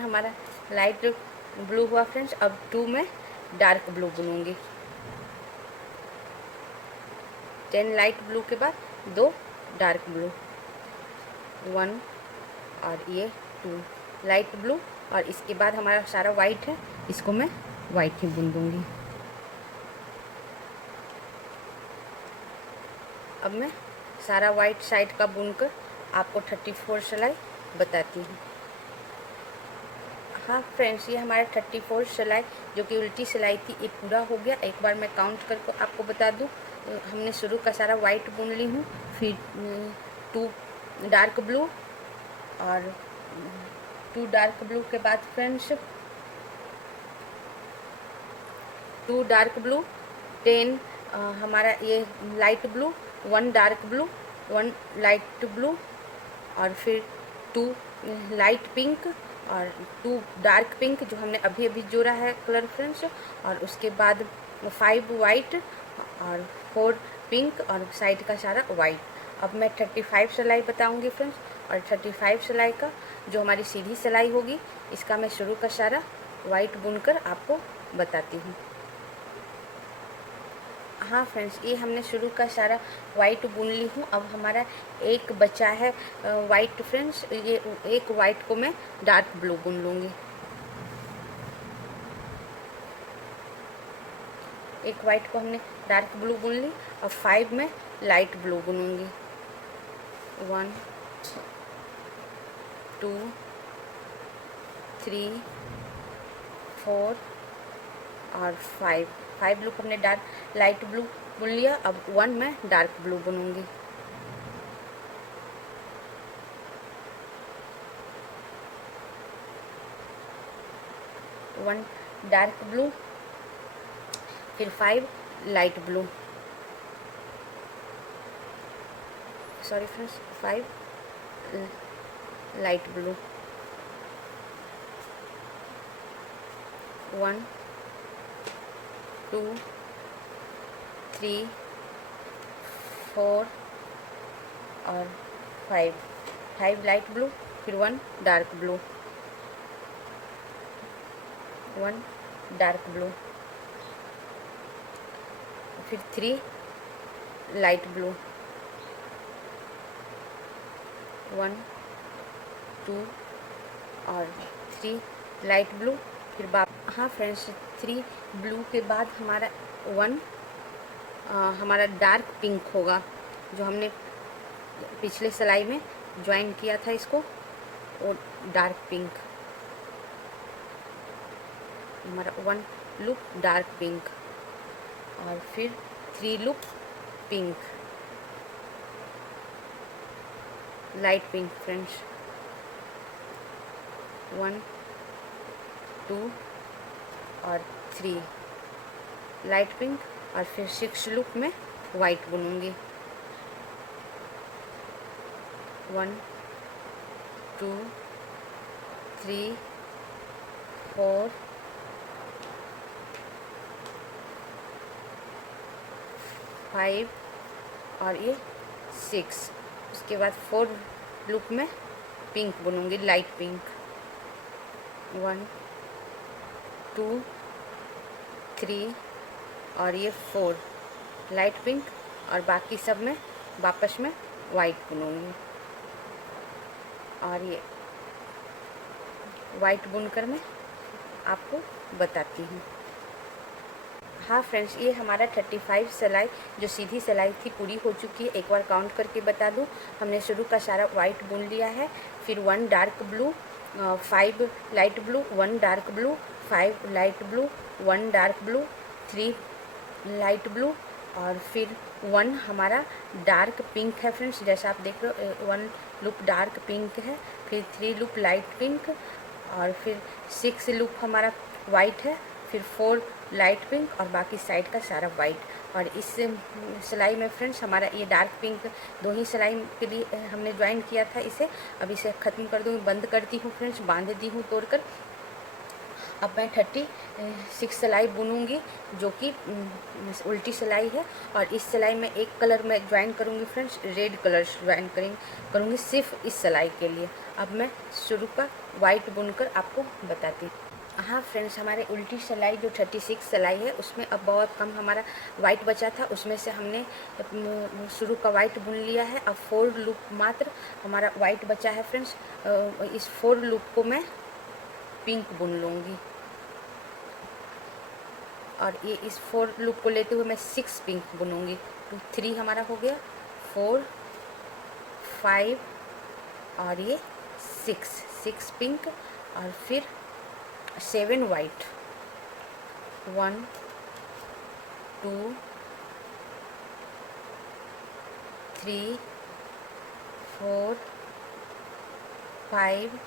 हमारा लाइट ब्लू हुआ फ्रेंड्स। अब 2 में डार्क ब्लू बुनूंगी, 10 लाइट ब्लू के बाद 2 डार्क ब्लू, 1 और ये 2 लाइट ब्लू, और इसके बाद हमारा सारा वाइट है, इसको मैं वाइट ही बुन दूंगी। अब मैं सारा वाइट साइड का बुनकर आपको 34 सिलाई बताती हूँ। हाँ फ्रेंड्स, ये हमारा 34 सिलाई जो कि उल्टी सिलाई थी, ये पूरा हो गया। एक बार मैं काउंट करके आपको बता दूँ, हमने शुरू का सारा वाइट बुन ली हूँ, फिर 2 डार्क ब्लू और 2 डार्क ब्लू के बाद फ्रेंड्स 2 डार्क ब्लू, 10 हमारा ये light blue, 1 dark blue, 1 light blue, और फिर 2 लाइट पिंक और 2 डार्क पिंक जो हमने अभी अभी जोड़ा है कलर फ्रेंड्स, और उसके बाद 5 वाइट और 4 पिंक और साइड का सारा वाइट। अब मैं 35 सिलाई बताऊंगी फ्रेंड्स, और 35 सिलाई का जो हमारी सीधी सिलाई होगी, इसका मैं शुरू का सारा वाइट बुनकर आपको बताती हूँ। हाँ फ्रेंड्स, ये हमने शुरू का सारा वाइट बुन ली हूँ। अब हमारा एक बचा है वाइट फ्रेंड्स, ये एक वाइट को मैं डार्क ब्लू बुन लूँगी। एक वाइट को हमने डार्क ब्लू बुन ली, और 5 में लाइट ब्लू बुनूँगी, 1 2 3 4 और 5 लूप हमने डार्क लाइट ब्लू बुन लिया। अब 1 में डार्क ब्लू बुनूंगी, 1 डार्क ब्लू, फिर 5 light blue, sorry friends, 5 light blue, 1 2 3 4 और 5, 5 लाइट ब्लू, फिर 1 डार्क ब्लू, 1 डार्क ब्लू, फिर 3 लाइट ब्लू, 1 2 और 3 लाइट ब्लू, फिर हाँ फ्रेंड्स 3 ब्लू के बाद हमारा 1 हमारा डार्क पिंक होगा, जो हमने पिछले सिलाई में ज्वाइन किया था इसको, वो डार्क पिंक हमारा 1 लूप डार्क पिंक, और फिर 3 loop pink, light pink friends, 1 2 और 3 लाइट पिंक, और फिर 6 लूप में वाइट बुनूंगी, 1 2 3 4 5 और ये 6, उसके बाद 4 लूप में पिंक बुनूंगी, लाइट पिंक, 1 2 3 और ये 4 लाइट पिंक, और बाकी सब में वापस में वाइट बुनूंगी, और ये वाइट बुनकर मैं आपको बताती हूँ। हाँ फ्रेंड्स, ये हमारा 35 सिलाई जो सीधी सिलाई थी पूरी हो चुकी है। एक बार काउंट करके बता दूँ, हमने शुरू का सारा वाइट बुन लिया है, फिर 1 dark blue, 5 light blue, 1 dark blue, 5 light blue, 1 dark blue, 3 light blue, और फिर 1 हमारा डार्क पिंक है फ्रेंड्स, जैसा आप देख रहे हो 1 लूप डार्क पिंक है, फिर 3 लूप लाइट पिंक, और फिर 6 लूप हमारा वाइट है, फिर 4 लाइट पिंक, और बाकी साइड का सारा वाइट। और इस सिलाई में फ्रेंड्स हमारा ये डार्क पिंक 2 ही सिलाई के लिए हमने ज्वाइन किया था इसे। अब इसे ख़त्म कर दूँगी, बंद करती हूँ फ्रेंड्स, बांध दी हूँ तोड़कर। अब मैं 36 सिलाई बुनूंगी, जो कि उल्टी सिलाई है, और इस सिलाई में एक कलर मैं ज्वाइन करूंगी फ्रेंड्स, रेड कलर ज्वाइन करूंगी सिर्फ इस सिलाई के लिए। अब मैं शुरू का वाइट बुनकर आपको बताती हूँ। हाँ फ्रेंड्स, हमारे उल्टी सिलाई जो 36 सिलाई है उसमें अब बहुत कम हमारा वाइट बचा था, उसमें से हमने शुरू का वाइट बुन लिया है। अब 4 लूप मात्र हमारा वाइट बचा है फ्रेंड्स। इस 4 लूप को मैं पिंक बुन लूँगी, और ये इस 4 लूप को लेते हुए मैं 6 पिंक बुनूंगी। 2 3 हमारा हो गया, 4 5 और ये 6 पिंक, और फिर 7 वाइट, 1 2 3 4 5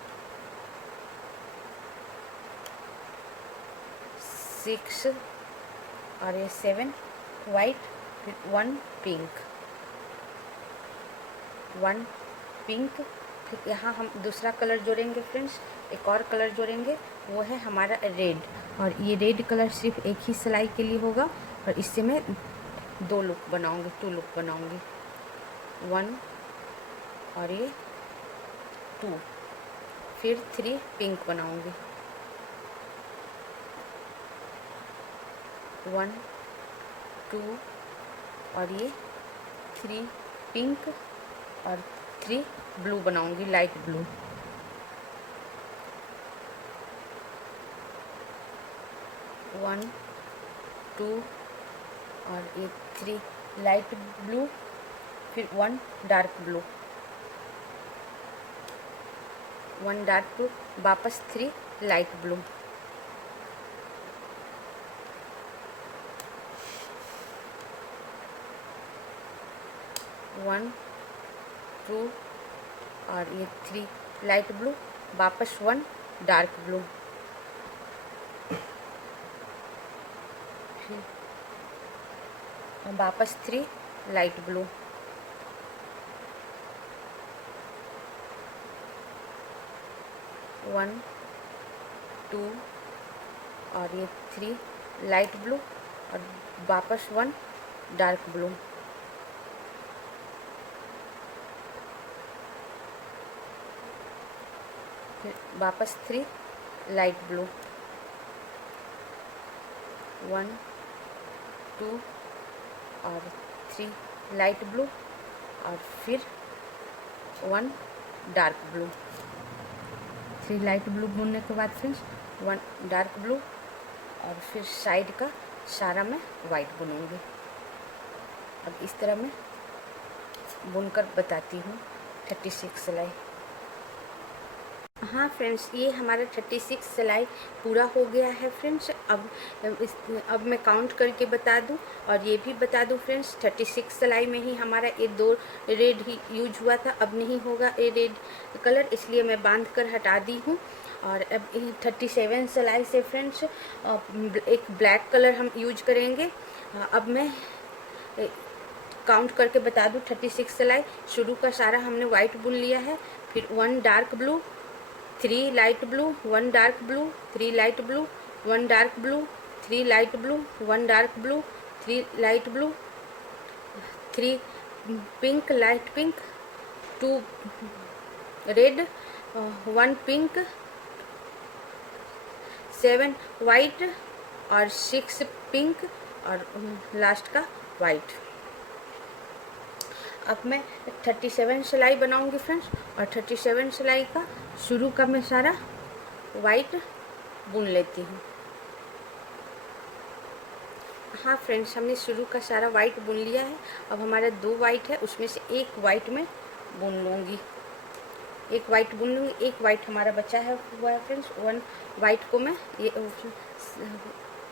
6 और ये 7 वाइट, फिर 1 पिंक, 1 पिंक। फिर यहाँ हम दूसरा कलर जोड़ेंगे फ्रेंड्स, एक और कलर जोड़ेंगे, वो है हमारा रेड। और ये रेड कलर सिर्फ एक ही सिलाई के लिए होगा, और इससे मैं 2 लूप बनाऊंगी, 2 लूप बनाऊंगी, 1 और ये 2, फिर 3 पिंक बनाऊंगी, 1 2 और ये 3 पिंक, और 3 ब्लू बनाऊंगी, लाइट ब्लू, 1 2 और ये 3 लाइट ब्लू, फिर 1 डार्क ब्लू, 1 डार्क ब्लू, वापस 3 लाइट ब्लू, 1 2 और ये 3 लाइट ब्लू, वापस 1 डार्क ब्लू, फिर वापस 3 लाइट ब्लू, 1 2 और ये 3 लाइट ब्लू, और वापस 1 डार्क ब्लू, फिर वापस 3 लाइट ब्लू, 1 2 और 3 लाइट ब्लू और फिर 1 डार्क ब्लू। 3 लाइट ब्लू बुनने के बाद फ्रेंड्स 1 डार्क ब्लू और फिर साइड का सारा मैं वाइट बुनूंगी। अब इस तरह मैं बुनकर बताती हूँ 36 सिलाई। हाँ फ्रेंड्स, ये हमारा 36 सिलाई पूरा हो गया है फ्रेंड्स। अब मैं काउंट करके बता दूं और ये भी बता दूं फ्रेंड्स, 36 सिलाई में ही हमारा ये 2 रेड ही यूज हुआ था, अब नहीं होगा ये रेड कलर, इसलिए मैं बांध कर हटा दी हूँ। और अब 37 सिलाई से फ्रेंड्स एक ब्लैक कलर हम यूज करेंगे। अब मैं काउंट करके बता दूं 36 सिलाई। शुरू का सारा हमने वाइट बुन लिया है, फिर 1 dark blue, 3 light blue, 1 dark blue, 3 light blue, 1 dark blue, 3 light blue, 1 dark blue, 3 light blue, 3 pink light pink, 2 red, 1 pink, 7 white और 6 पिंक और लास्ट का वाइट। अब मैं 37 सिलाई बनाऊंगी फ्रेंड्स, और 37 सिलाई का शुरू का मैं सारा वाइट बुन लेती हूँ। हाँ फ्रेंड्स, हमने शुरू का सारा वाइट बुन लिया है। अब हमारा 2 वाइट है, उसमें से एक वाइट में बुन लूँगी, एक वाइट बुन लूँगी। एक वाइट हमारा बचा है हुआ है फ्रेंड्स। 1 वाइट को मैं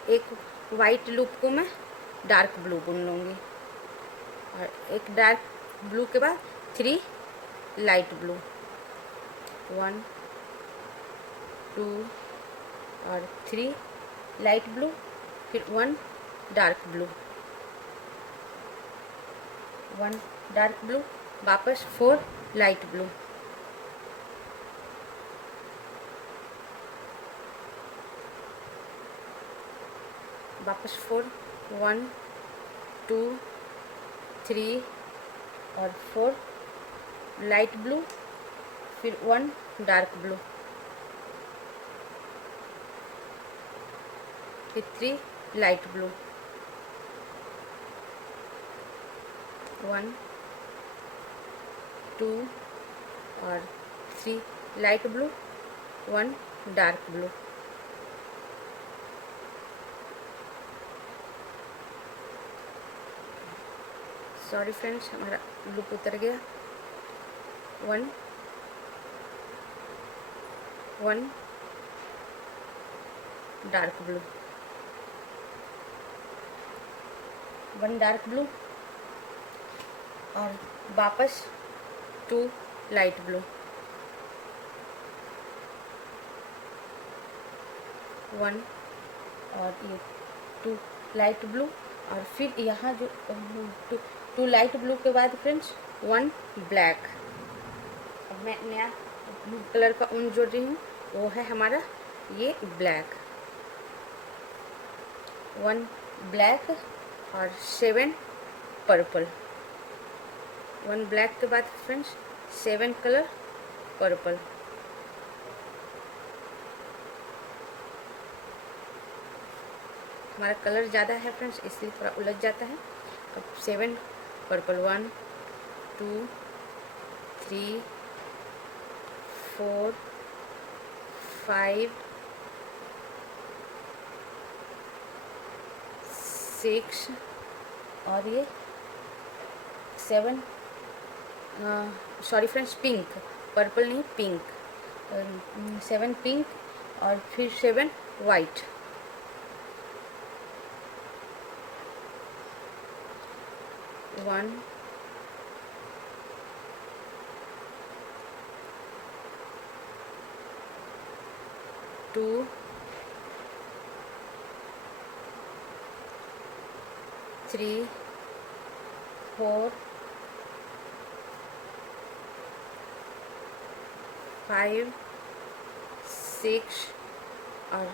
एक वाइट लूप को मैं डार्क ब्लू बुन लूँगी और एक डार्क ब्लू के बाद 3 लाइट ब्लू, 1 2 और 3 लाइट ब्लू, फिर 1 डार्क ब्लू, 1 डार्क ब्लू, वापस 4 लाइट ब्लू, वापस 4, 1 2 3 और 4 लाइट ब्लू, फिर 1 डार्क ब्लू, फिर 3 लाइट ब्लू, 1 2 और 3 light blue, 1 dark blue. Sorry friends, हमारा लूप उतर गया। 1 डार्क ब्लू, 1 डार्क ब्लू और वापस 2 लाइट ब्लू, 1 और ये 2 लाइट ब्लू और फिर यहाँ जो 2 लाइट ब्लू के बाद फ्रेंड्स 1 ब्लैक। अब मैं नया ब्लू कलर का ऊन जोड़ रही हूँ, वो है हमारा ये ब्लैक। 1 ब्लैक और 7 पर्पल, 1 ब्लैक के बाद फ्रेंड्स 7 कलर पर्पल, हमारा कलर ज़्यादा है फ्रेंड्स इसलिए थोड़ा उलझ जाता है। अब 7 पर्पल, 1 2 3 4 5 6 और ये 7, सॉरी फ्रेंड्स पिंक, पर्पल नहीं पिंक, 7 पिंक और फिर 7 वाइट, 1 2 3 4 5 6 और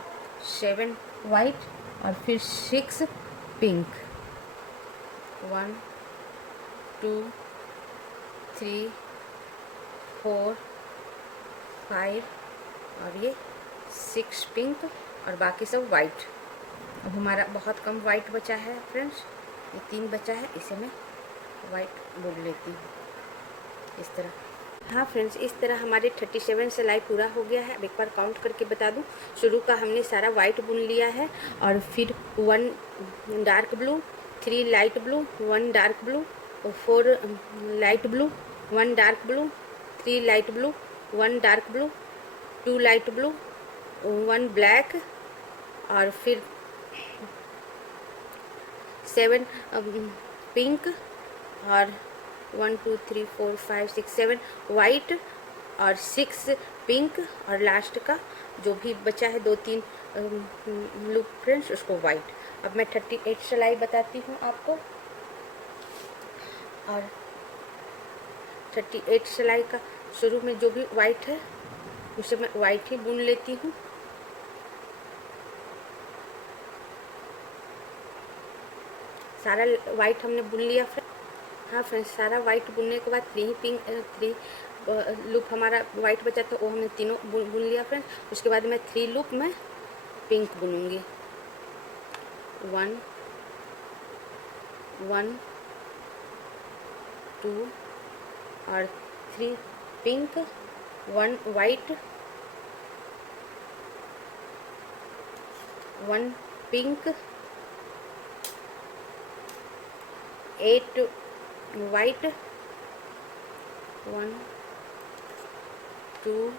7 वाइट और फिर 6 पिंक, 1 2 3 4 5 और ये 6 पिंक और बाकी सब वाइट। अब हमारा बहुत कम वाइट बचा है फ्रेंड्स, ये 3 बचा है, इसे मैं वाइट बुन लेती हूँ इस तरह। हाँ फ्रेंड्स, इस तरह हमारे 37 सिलाई पूरा हो गया है। अब एक बार काउंट करके बता दूँ, शुरू का हमने सारा वाइट बुन लिया है और फिर 1 dark blue, 3 light blue, 1 dark blue, 4 light blue, 1 dark blue, 3 light blue, 1 dark blue, 2 light blue, 1 black और फिर 7 पिंक और 1 2 3 4 5 6 7 वाइट और 6 पिंक और लास्ट का जो भी बचा है 2-3 लूप फ्रेंड्स उसको वाइट। अब मैं 38 सिलाई बताती हूँ आपको और 38 सिलाई का शुरू में जो भी वाइट है उसे मैं वाइट ही बुन लेती हूँ। सारा वाइट हमने बुन लिया फ्रेंड्स। हाँ फ्रेंड्स, सारा वाइट बुनने के बाद 3 लूप हमारा वाइट बचा था, वो हमने तीनों बुन लिया फ्रेंड्स। उसके बाद मैं 3 लूप में पिंक बुनूंगी। 1 1 2 और 3 पिंक, 1 वाइट, 1 पिंक, 8 वाइट, 1 2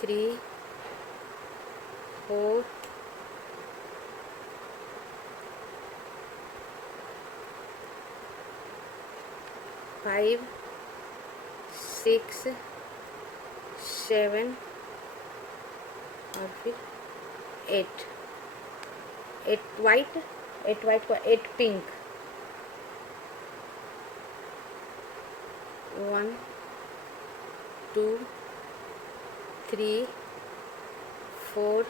3 4 5 6 7 और फिर 8 वाइट, 8 वाइट को 8 पिंक, 1 2 3 4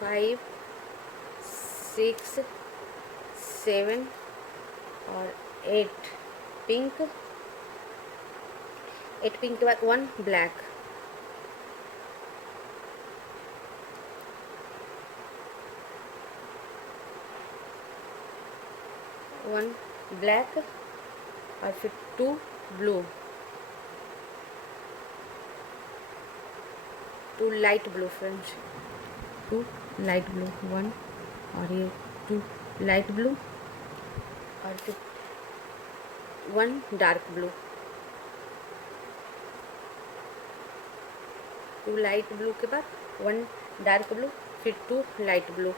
5 6 7 और 8 पिंक। 8 पिंक के बाद 1 ब्लैक, 1 ब्लैक और फिर 2 blue, 2 light blue friends, 2 light blue, 1 और ये 2 लाइट ब्लू और फिर 1 डार्क ब्लू, 2 लाइट ब्लू के बाद 1 डार्क ब्लू, फिर 2 लाइट ब्लू,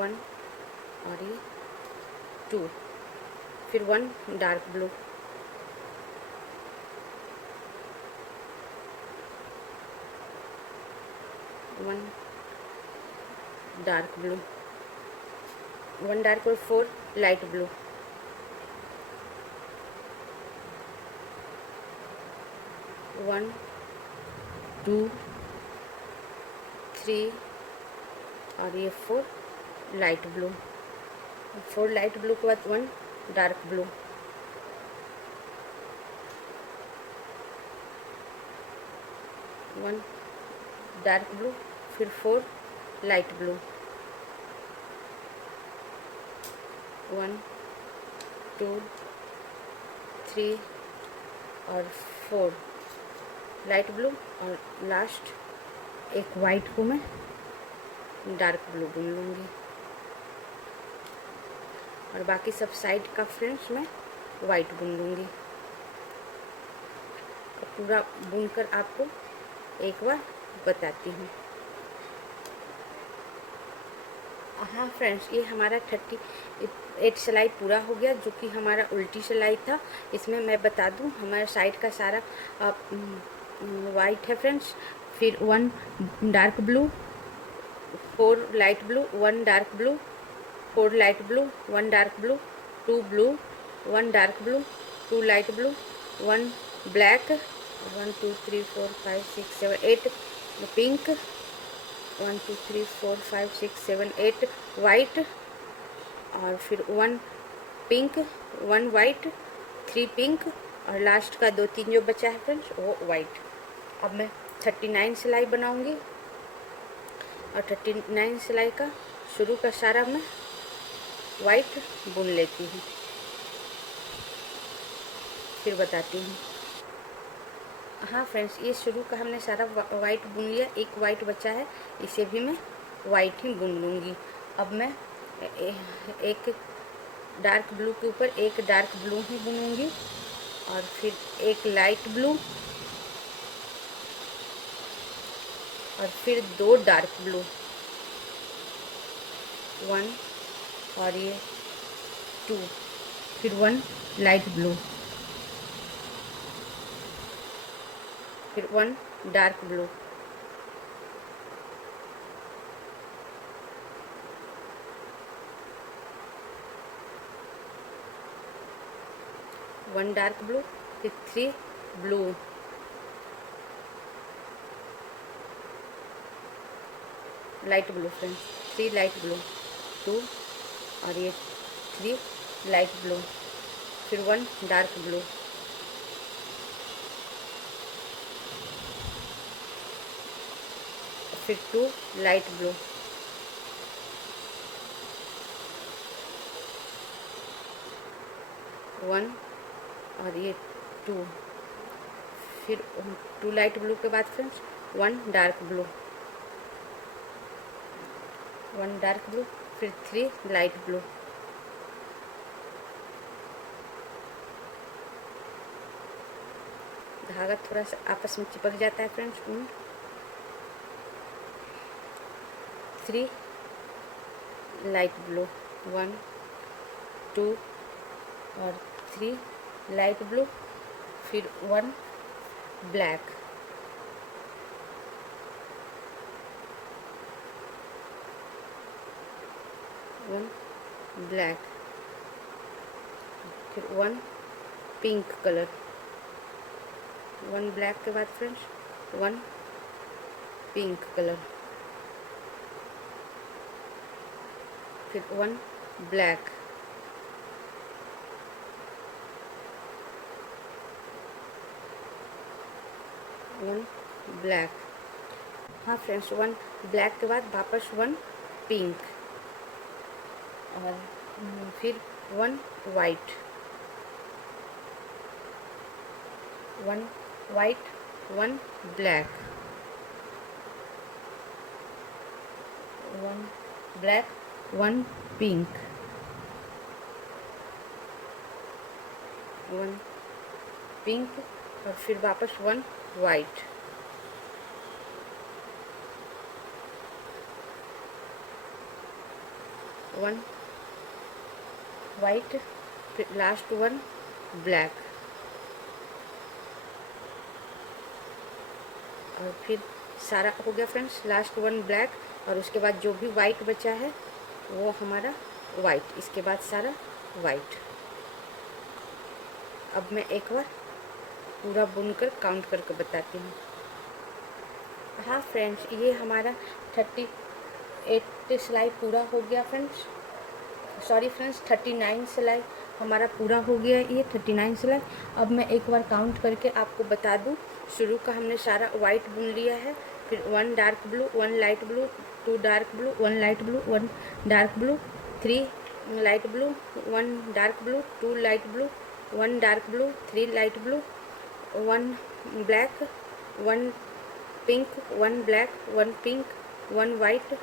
1 और ये 2, फिर 1 dark blue, 1 dark blue, 1 dark और 4 लाइट ब्लू, 1 2 3 और ये 4 लाइट ब्लू, 4 लाइट ब्लू के बाद 1 डार्क ब्लू, 1 डार्क ब्लू, फिर 4 लाइट ब्लू, 1 2 3 और 4 लाइट ब्लू और लास्ट एक वाइट को मैं डार्क ब्लू बुन लूँगी और बाकी सब साइड का फ्रेंड्स मैं वाइट बुन लूँगी। पूरा बुनकर आपको एक बार बताती हूँ। हाँ फ्रेंड्स, ये हमारा 38 सिलाई पूरा हो गया, जो कि हमारा उल्टी सिलाई था। इसमें मैं बता दूँ हमारे साइड का सारा वाइट है फ्रेंड्स, फिर 1 dark blue, 4 light blue, 1 dark blue, 4 light blue, 1 dark blue, 2 blue, 1 dark blue, 2 light blue, 1 black, 1 2 3 4 5 6 7 8 pink, 1 2 3 4 5 6 7 8 white और फिर 1 पिंक, 1 वाइट, 3 पिंक और लास्ट का 2-3 जो बचा है फ्रेंड्स वो वाइट। अब मैं 39 सिलाई बनाऊंगी और 39 सिलाई का शुरू का सारा मैं वाइट बुन लेती हूँ, फिर बताती हूँ। हाँ फ्रेंड्स, ये शुरू का हमने सारा वाइट बुन लिया, एक वाइट बचा है, इसे भी मैं वाइट ही बुन लूँगी। अब मैं एक डार्क ब्लू के ऊपर एक डार्क ब्लू ही बुनूंगी और फिर एक लाइट ब्लू और फिर 2 डार्क ब्लू, 1 और ये 2, फिर 1 लाइट ब्लू, फिर 1 dark blue, one dark blue, फिर 3 blue, light blue friends, 3 light blue, 2 और ये 3 लाइट ब्लू, फिर 1 डार्क ब्लू, फिर 2 लाइट ब्लू, 1 और ये 2, फिर 2 लाइट ब्लू के बाद friends 1 dark blue, 1 dark blue, फिर 3 लाइट ब्लू, धागा थोड़ा सा आपस में चिपक जाता है फ्रेंड्स। 3 लाइट ब्लू, 1 2 और 3 लाइट ब्लू, फिर 1 ब्लैक, 1 ब्लैक, फिर 1 पिंक कलर, 1 ब्लैक के बाद फ्रेंड्स 1 पिंक कलर, फिर 1 ब्लैक, वन ब्लैक। हाँ फ्रेंड्स, 1 ब्लैक के बाद वापस 1 पिंक और फिर 1 white, 1 white, 1 black, 1 black, 1 pink, 1 pink और फिर वापस 1 वाइट, 1 वाइट, फिर लास्ट 1 ब्लैक और फिर सारा हो गया फ्रेंड्स, लास्ट 1 ब्लैक और उसके बाद जो भी वाइट बचा है वो हमारा वाइट, इसके बाद सारा वाइट। अब मैं एक बार पूरा बुनकर काउंट करके बताती हूँ। हाँ फ्रेंड्स, ये हमारा 38 सिलाई पूरा हो गया फ्रेंड्स, सॉरी फ्रेंड्स 39 सिलाई हमारा पूरा हो गया, ये 39 सिलाई। अब मैं एक बार काउंट करके आपको बता दूँ। शुरू का हमने सारा वाइट बुन लिया है, फिर 1 dark blue, 1 light blue, 2 dark blue, 1 light blue, 1 dark blue, 3 light blue, 1 dark blue, 2 light blue, 1 dark blue, 3 light blue, 1 black, 1 pink, 1 black, 1 pink, 1 white,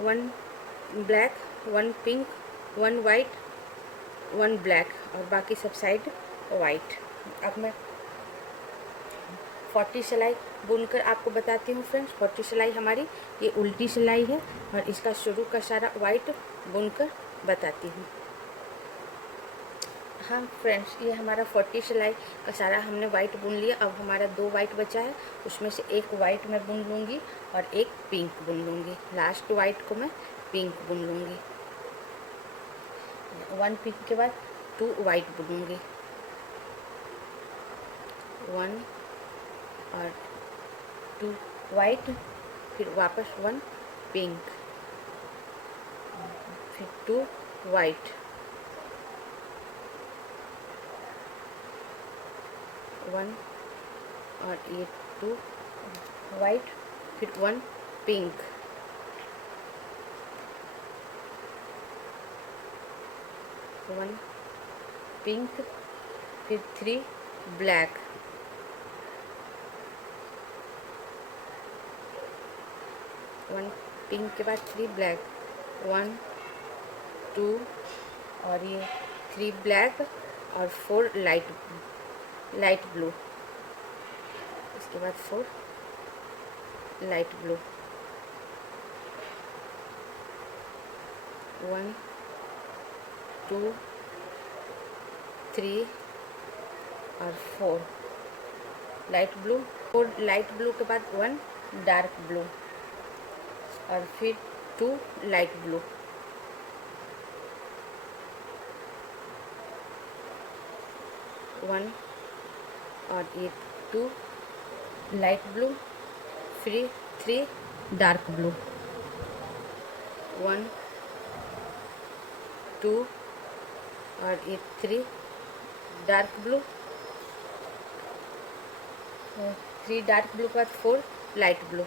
1 black, 1 pink, 1 white, 1 black और बाकी सब साइड वाइट। अब मैं 40 सिलाई बुनकर आपको बताती हूँ फ्रेंड्स। 40 सिलाई हमारी ये उल्टी सिलाई है और इसका शुरू का सारा वाइट बुनकर बताती हूँ। हाँ फ्रेंड्स, ये हमारा 40 सिलाई का सारा हमने वाइट बुन लिया। अब हमारा 2 वाइट बचा है, उसमें से एक वाइट मैं बुन लूँगी और एक पिंक बुन लूँगी। लास्ट वाइट को मैं पिंक बुन लूँगी। 1 पिंक के बाद 2 वाइट बुनूँगी, 1 और 2 वाइट, फिर वापस 1 पिंक, फिर 2 वाइट, 1 और ये 2 वाइट, फिर 1 पिंक, 1 पिंक, फिर 3 ब्लैक, 1 पिंक के बाद 3 ब्लैक, 1 2 और ये 3 ब्लैक और 4 लाइट ब्लू, इसके बाद 4 लाइट ब्लू, 1 2 3 और 4 लाइट ब्लू, 4 लाइट ब्लू के बाद 1 डार्क ब्लू और फिर 2 लाइट ब्लू, 1 और ये 2 लाइट ब्लू, फिर 3 डार्क ब्लू, 1 2 और ये 3 डार्क ब्लू, 3 डार्क ब्लू के बाद 4 लाइट ब्लू,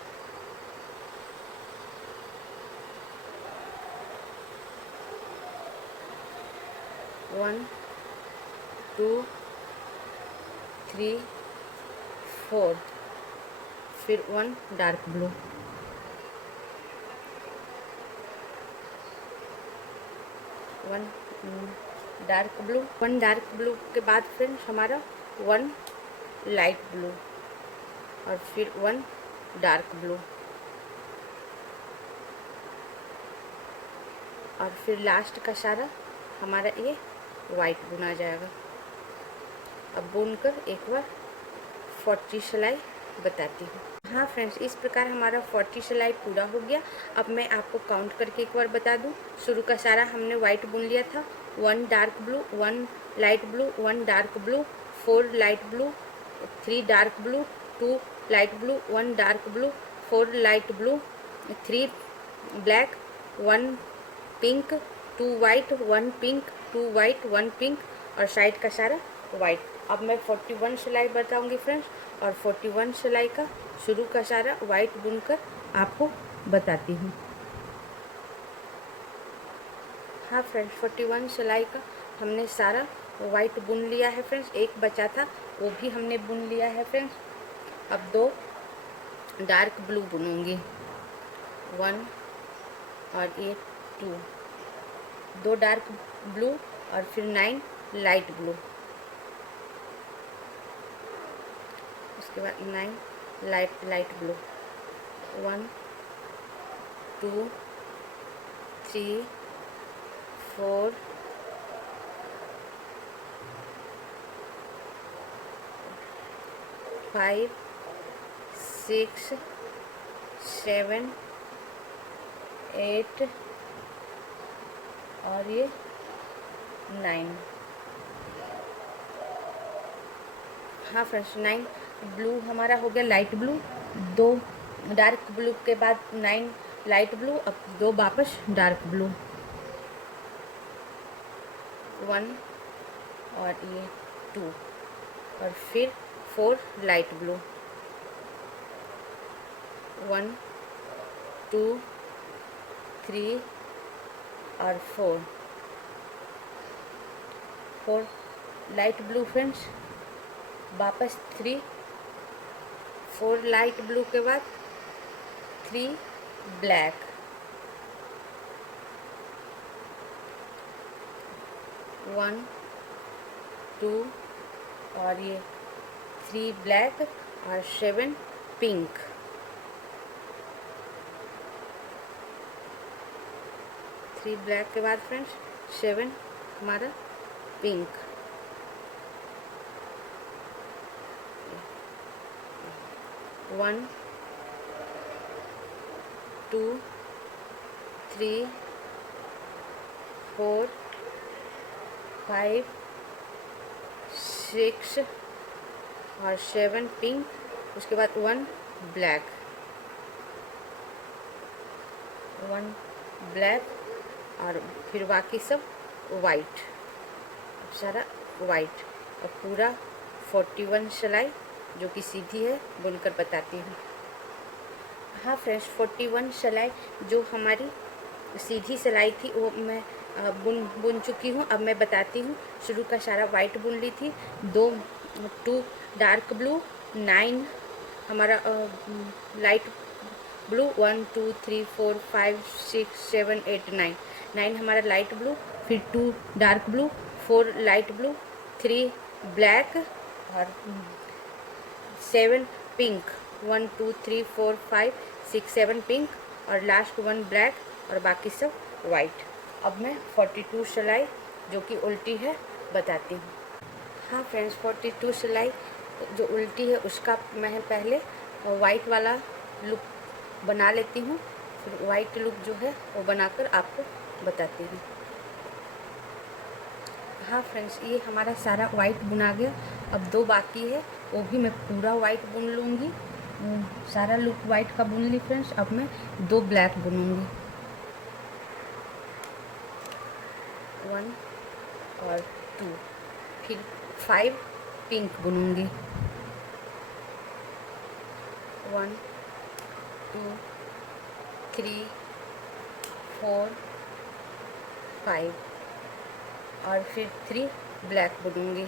1 2 3 4 फिर 1 dark blue, 1 dark blue, 1 dark blue के बाद फ्रेंड्स हमारा 1 लाइट ब्लू और फिर 1 डार्क ब्लू और फिर लास्ट का सारा हमारा ये वाइट बुना जाएगा। अब बुनकर एक बार 40 सिलाई बताती हूँ। हाँ फ्रेंड्स, इस प्रकार हमारा 40 सिलाई पूरा हो गया। अब मैं आपको काउंट करके एक बार बता दूँ। शुरू का सारा हमने वाइट बुन लिया था, 1 dark blue, 1 light blue, 1 dark blue, 4 light blue, 3 dark blue, 2 light blue, 1 dark blue, 4 light blue, 3 black, 1 pink, 2 white, 1 pink, 2 white, 1 pink और साइड का सारा वाइट। अब मैं 41 सिलाई बताऊंगी फ्रेंड्स, और 41 सिलाई का शुरू का सारा वाइट बुनकर आपको बताती हूँ। हाँ फ्रेंड्स, 41 सिलाई का हमने सारा वाइट बुन लिया है फ्रेंड्स। एक बचा था वो भी हमने बुन लिया है फ्रेंड्स। अब 2 डार्क ब्लू बुनूंगी, 1 और ये 2, 2 डार्क ब्लू और फिर 9 लाइट ब्लू, उसके बाद 9 लाइट ब्लू, 1 2 3 4 5 6 7 8 और ये 9। हाँ फ्रेंड्स, 9 ब्लू हमारा हो गया, लाइट ब्लू, 2 डार्क ब्लू के बाद 9 लाइट ब्लू, अब 2 वापस डार्क ब्लू, 1 और ये 2 और फिर 4 लाइट ब्लू, 1 2 3 और 4 लाइट ब्लू फ्रेंड्स, वापस 4 लाइट ब्लू के बाद 3 ब्लैक, 1 2 और ये 3 ब्लैक और 7 पिंक, 3 ब्लैक के बाद फ्रेंड्स 7 हमारा पिंक, 1 2 3 4 5 6 और 7 पिंक, उसके बाद 1 ब्लैक, 1 ब्लैक और फिर बाकी सब वाइट, सारा वाइट और पूरा 41 सिलाई जो कि सीधी है बुनकर बताती हूँ। हाँ फ्रेंड्स, 41 सिलाई जो हमारी सीधी सिलाई थी वो मैं बुन चुकी हूँ। अब मैं बताती हूँ। शुरू का सारा वाइट बुन ली थी, 2 डार्क ब्लू, 9 हमारा लाइट ब्लू, 1 2 3 4 5 6 7 8 9 हमारा लाइट ब्लू, फिर 2 dark blue, 4 light blue, 3 black और 7 पिंक, 1 2 3 4 5 6 7 पिंक और लास्ट 1 ब्लैक और बाकी सब वाइट। अब मैं 42 सिलाई जो कि उल्टी है बताती हूँ। हाँ फ्रेंड्स, 42 सिलाई जो उल्टी है उसका मैं पहले वाइट वाला लुक बना लेती हूँ, फिर वाइट लुक जो है वो बनाकर आपको बताती हूँ। हाँ फ्रेंड्स, ये हमारा सारा वाइट बुना गया। अब 2 बाकी है, वो भी मैं पूरा वाइट बुन लूँगी। सारा लुक वाइट का बुन ली फ्रेंड्स। अब मैं 2 ब्लैक बुनूँगी, 1 और 2, फिर 5 पिंक बुनूँगी, 1 2 3 4 5 और फिर 3 ब्लैक बुनूँगी,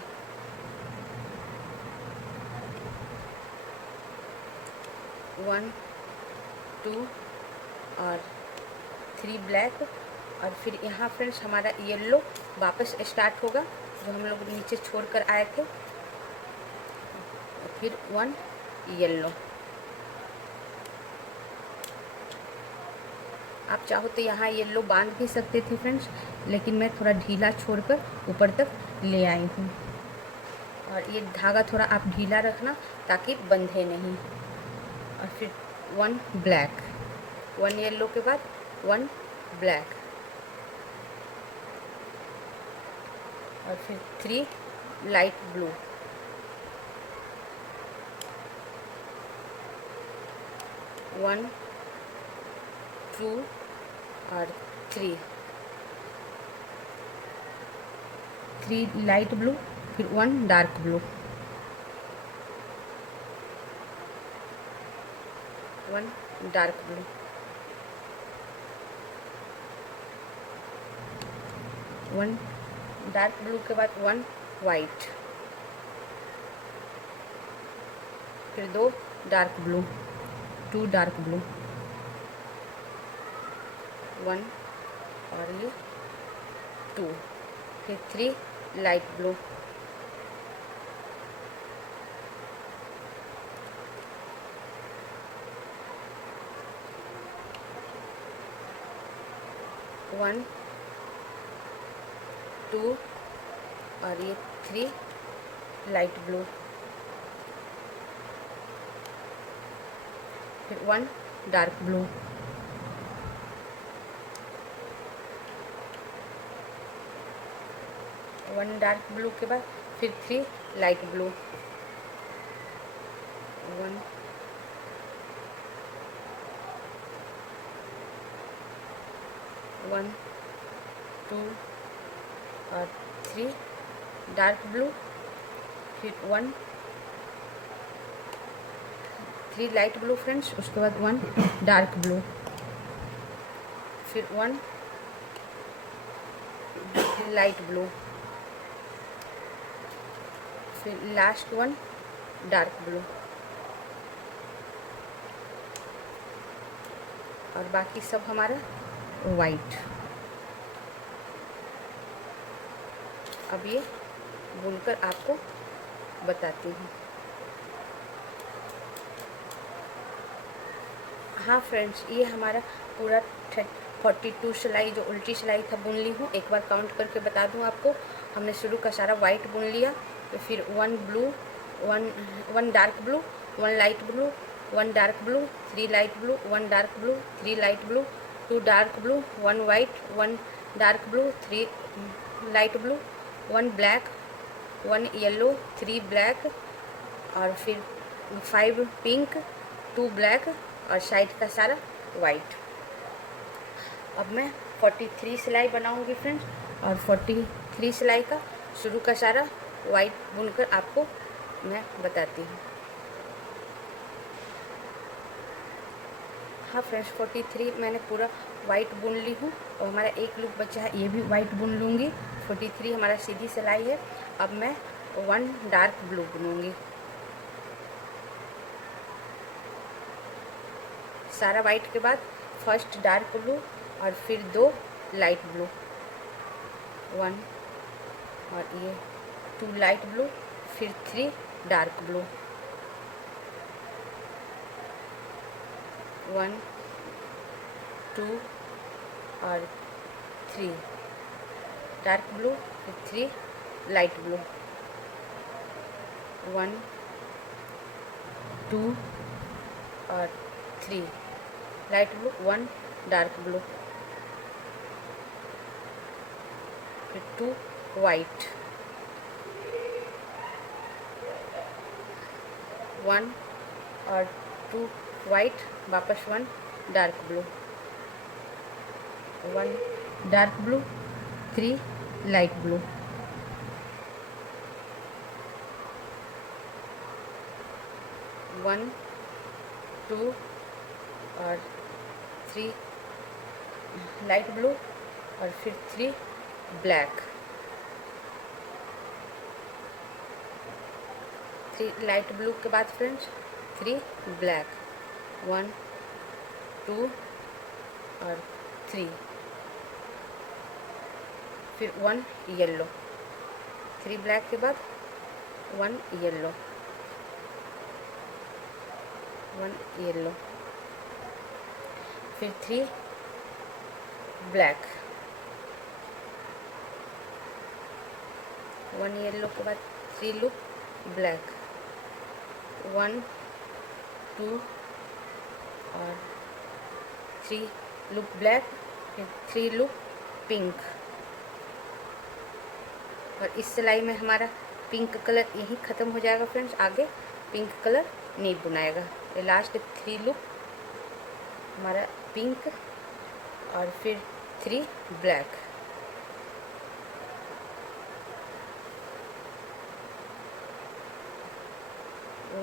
1 2 और 3 ब्लैक। और फिर यहाँ फ्रेंड्स हमारा येलो वापस स्टार्ट होगा जो हम लोग नीचे छोड़ कर आए थे, फिर 1 येलो। आप चाहो तो यहाँ येलो बांध भी सकते थे फ्रेंड्स, लेकिन मैं थोड़ा ढीला छोड़कर ऊपर तक ले आई हूँ। और ये धागा थोड़ा आप ढीला रखना ताकि बंधे नहीं। और फिर 1 ब्लैक, 1 येलो के बाद 1 ब्लैक और फिर 3 लाइट ब्लू, 1 2 और 3 लाइट ब्लू, फिर 1 dark blue, 1 dark blue, 1 dark blue के बाद 1 वाइट, फिर 2 डार्क ब्लू, 2 डार्क ब्लू, 1 और ये 2, फिर 3 लाइट ब्लू, 1 2 और ये 3 लाइट ब्लू, फिर 1 डार्क ब्लू, 1 डार्क ब्लू के बाद फिर 3 लाइट ब्लू, 1 1 2 और 3 डार्क ब्लू, फिर 1 3 लाइट ब्लू फ्रेंड्स, उसके बाद 1 डार्क ब्लू, फिर 1 लाइट ब्लू, फिर लास्ट 1 डार्क ब्लू और बाकी सब हमारा वाइट। अब ये बुनकर आपको बताती हूँ। हाँ फ्रेंड्स, ये हमारा पूरा 42 सिलाई जो उल्टी सिलाई था बुन ली हूँ। एक बार काउंट करके बता दूँ आपको। हमने शुरू का सारा वाइट बुन लिया, तो फिर 1 blue, 1 dark blue, 1 light blue, 1 dark blue, 3 light blue, 1 dark blue, 3 light blue, 2 dark blue, 1 white, 1 dark blue, 3 light blue, 1 black, 1 yellow, 3 black और फिर 5 पिंक, 2 ब्लैक और साइड का सारा वाइट। अब मैं 43 सिलाई बनाऊंगी फ्रेंड्स, और 43 सिलाई का शुरू का सारा वाइट बुनकर आपको मैं बताती हूँ। हाँ फ्रेंड्स, 43 मैंने पूरा वाइट बुन ली हूँ और हमारा एक लूप बचा है, ये भी वाइट बुन लूँगी। 43 हमारा सीधी सिलाई है। अब मैं 1 डार्क ब्लू बुनूँगी। सारा वाइट के बाद फर्स्ट डार्क ब्लू और फिर 2 लाइट ब्लू, 1 और ये 2 लाइट ब्लू, फिर 3 डार्क ब्लू, 1 2 और 3 डार्क ब्लू, फिर 3 लाइट ब्लू, 1 2 और 3 लाइट ब्लू, 1 डार्क ब्लू, फिर 2 वाइट, 1 और 2 वाइट, वापस 1 dark blue, 1 dark blue, 3 light blue, 1 2 और 3 लाइट ब्लू और फिर 3 ब्लैक, 3 लाइट ब्लू के बाद फ्रेंड्स 3 ब्लैक, 1 2 और 3, फिर 1 येलो, 3 ब्लैक के बाद 1 येलो, 1 येलो, फिर 3 ब्लैक, 1 येलो के बाद 3 लूप ब्लैक, 1 2 और 3 लूप ब्लैक, फिर 3 लूप पिंक। और इस सिलाई में हमारा पिंक कलर यहीं ख़त्म हो जाएगा फ्रेंड्स, आगे पिंक कलर नहीं बुनाएगा। ये लास्ट 3 लूप हमारा पिंक और फिर 3 ब्लैक,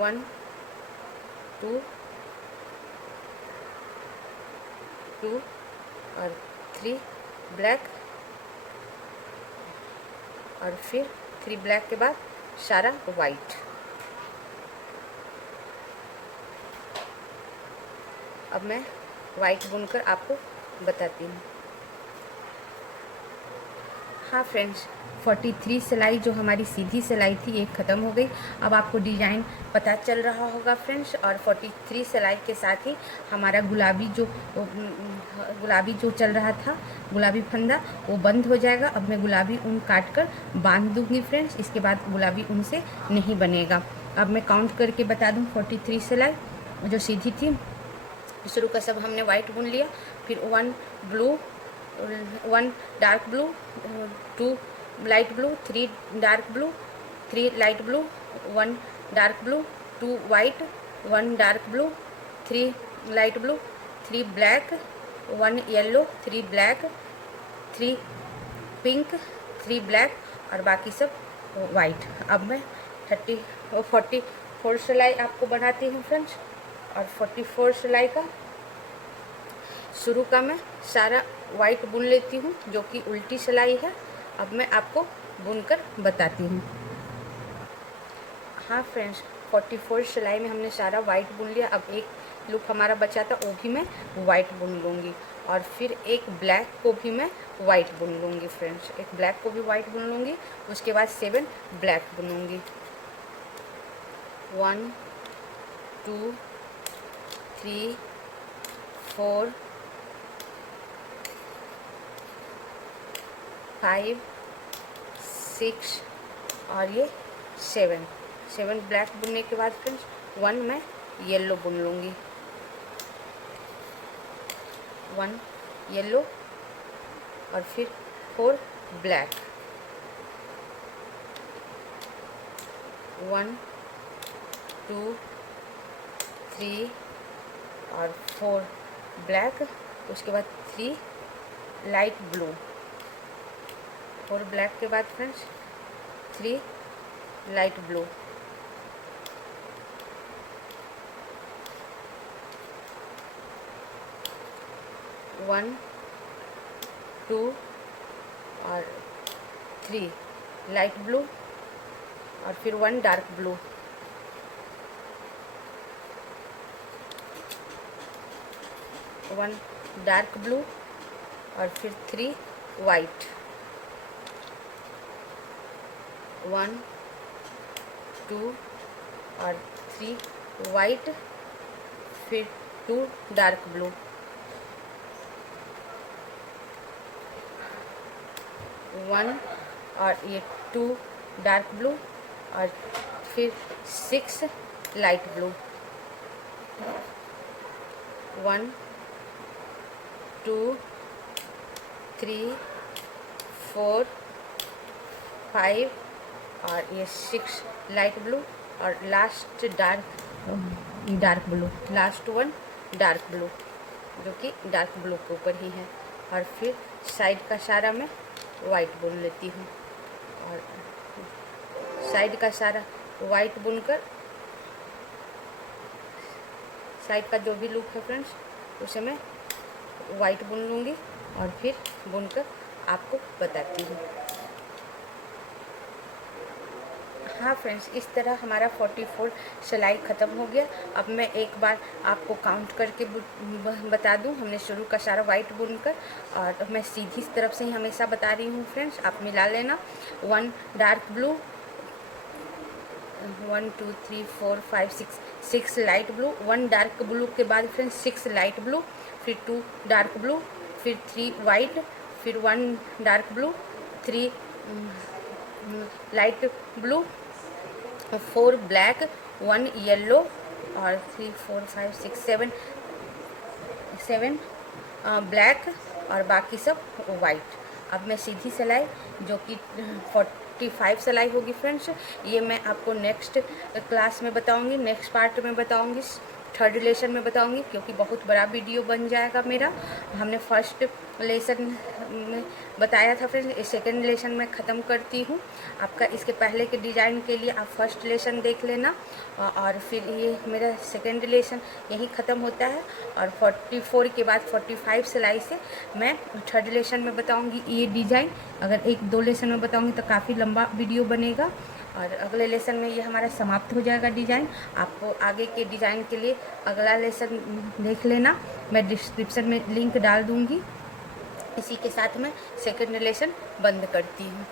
1 2 2 और 3 ब्लैक और फिर 3 ब्लैक के बाद सारा वाइट। अब मैं वाइट बुनकर आपको बताती हूँ। हाँ फ्रेंड्स, 43 सिलाई जो हमारी सीधी सिलाई थी एक ख़त्म हो गई। अब आपको डिज़ाइन पता चल रहा होगा फ्रेंड्स। और 43 सिलाई के साथ ही हमारा गुलाबी जो चल रहा था, गुलाबी फंदा, वो बंद हो जाएगा। अब मैं गुलाबी ऊन काट कर बांध दूँगी फ्रेंड्स, इसके बाद गुलाबी ऊन से नहीं बनेगा। अब मैं काउंट करके बता दूँ। 43 सिलाई जो सीधी थी, शुरू का सब हमने वाइट बुन लिया, फिर 1 blue, 1 dark blue, 2 light blue, 3 dark blue, 3 light blue, 1 dark blue, 2 white, 1 dark blue, 3 light blue, 3 black, 1 yellow, 3 black, 3 pink, 3 black और बाकी सब वाइट। अब मैं 44 सिलाई आपको बनाती हूँ फ्रेंड्स। और 44 सिलाई का शुरू का मैं सारा वाइट बुन लेती हूँ, जो कि उल्टी सिलाई है। अब मैं आपको बुनकर बताती हूँ। हाँ फ्रेंड्स, 44 सिलाई में हमने सारा वाइट बुन लिया। अब एक लूप हमारा बचा था, वो भी मैं वाइट बुन लूँगी और फिर एक ब्लैक को भी मैं वाइट बुन लूँगी फ्रेंड्स। एक ब्लैक को भी वाइट बुन लूँगी, उसके बाद 7 ब्लैक बुनूँगी। 1 2 3 4 5 6 और ये 7 ब्लैक बुनने के बाद फ्रेंड्स 1 मैं येलो बुन लूँगी, 1 येलो और फिर 4 ब्लैक, 1 2 3 और 4 ब्लैक, उसके बाद 3 लाइट ब्लू, 4 ब्लैक के बाद फ्रेंड्स 3 लाइट ब्लू, 1 2 और 3 लाइट ब्लू और फिर 1 डार्क ब्लू, 1 डार्क ब्लू और फिर 3 वाइट, 1 2 और 3 वाइट, फिर 2 डार्क ब्लू, 1 और ये 2 डार्क ब्लू और फिर 6 लाइट ब्लू, 1 2 3 4 5 और ये 6 लाइट ब्लू और last dark blue, last 1 dark blue जो कि डार्क ब्लू के ऊपर ही है। और फिर साइड का सारा मैं वाइट बुन लेती हूँ और साइड का सारा वाइट बुनकर साइड का जो भी लुक है फ्रेंड्स उसे मैं वाइट बुन लूँगी और फिर बुनकर आपको बताती हूँ। हाँ फ्रेंड्स, इस तरह हमारा 44 सिलाई ख़त्म हो गया। अब मैं एक बार आपको काउंट करके बता दूं। हमने शुरू का सारा वाइट बुनकर और मैं सीधी तरफ से ही हमेशा बता रही हूँ फ्रेंड्स, आप मिला लेना। 1 dark blue, 1 2 3 4 5 6 light blue, 1 dark blue के बाद फ्रेंड्स 6 लाइट ब्लू, फिर 2 डार्क ब्लू, फिर 3 वाइट, फिर 1 dark blue, 3 light blue, 4 black, 1 yellow और 3 4 5 6 7 ब्लैक और बाकी सब वाइट। अब मैं सीधी सिलाई जो कि 45 सिलाई होगी फ्रेंड्स, ये मैं आपको नेक्स्ट क्लास में बताऊंगी, नेक्स्ट पार्ट में बताऊंगी, थर्ड लेसन में बताऊंगी, क्योंकि बहुत बड़ा वीडियो बन जाएगा मेरा। हमने फर्स्ट लेसन में बताया था फ्रेंड्स, इस सेकेंड लेसन में ख़त्म करती हूँ आपका। इसके पहले के डिज़ाइन के लिए आप फर्स्ट लेसन देख लेना और फिर ये मेरा सेकेंड लेसन यही ख़त्म होता है। और 44 के बाद 45 सिलाई से मैं थर्ड लेसन में बताऊँगी ये डिज़ाइन। अगर 1-2 लेसन में बताऊँगी तो काफ़ी लंबा वीडियो बनेगा और अगले लेसन में ये हमारा समाप्त हो जाएगा डिज़ाइन। आपको आगे के डिज़ाइन के लिए अगला लेसन देख लेना, मैं डिस्क्रिप्शन में लिंक डाल दूँगी। इसी के साथ मैं सेकंड लेसन बंद करती हूँ।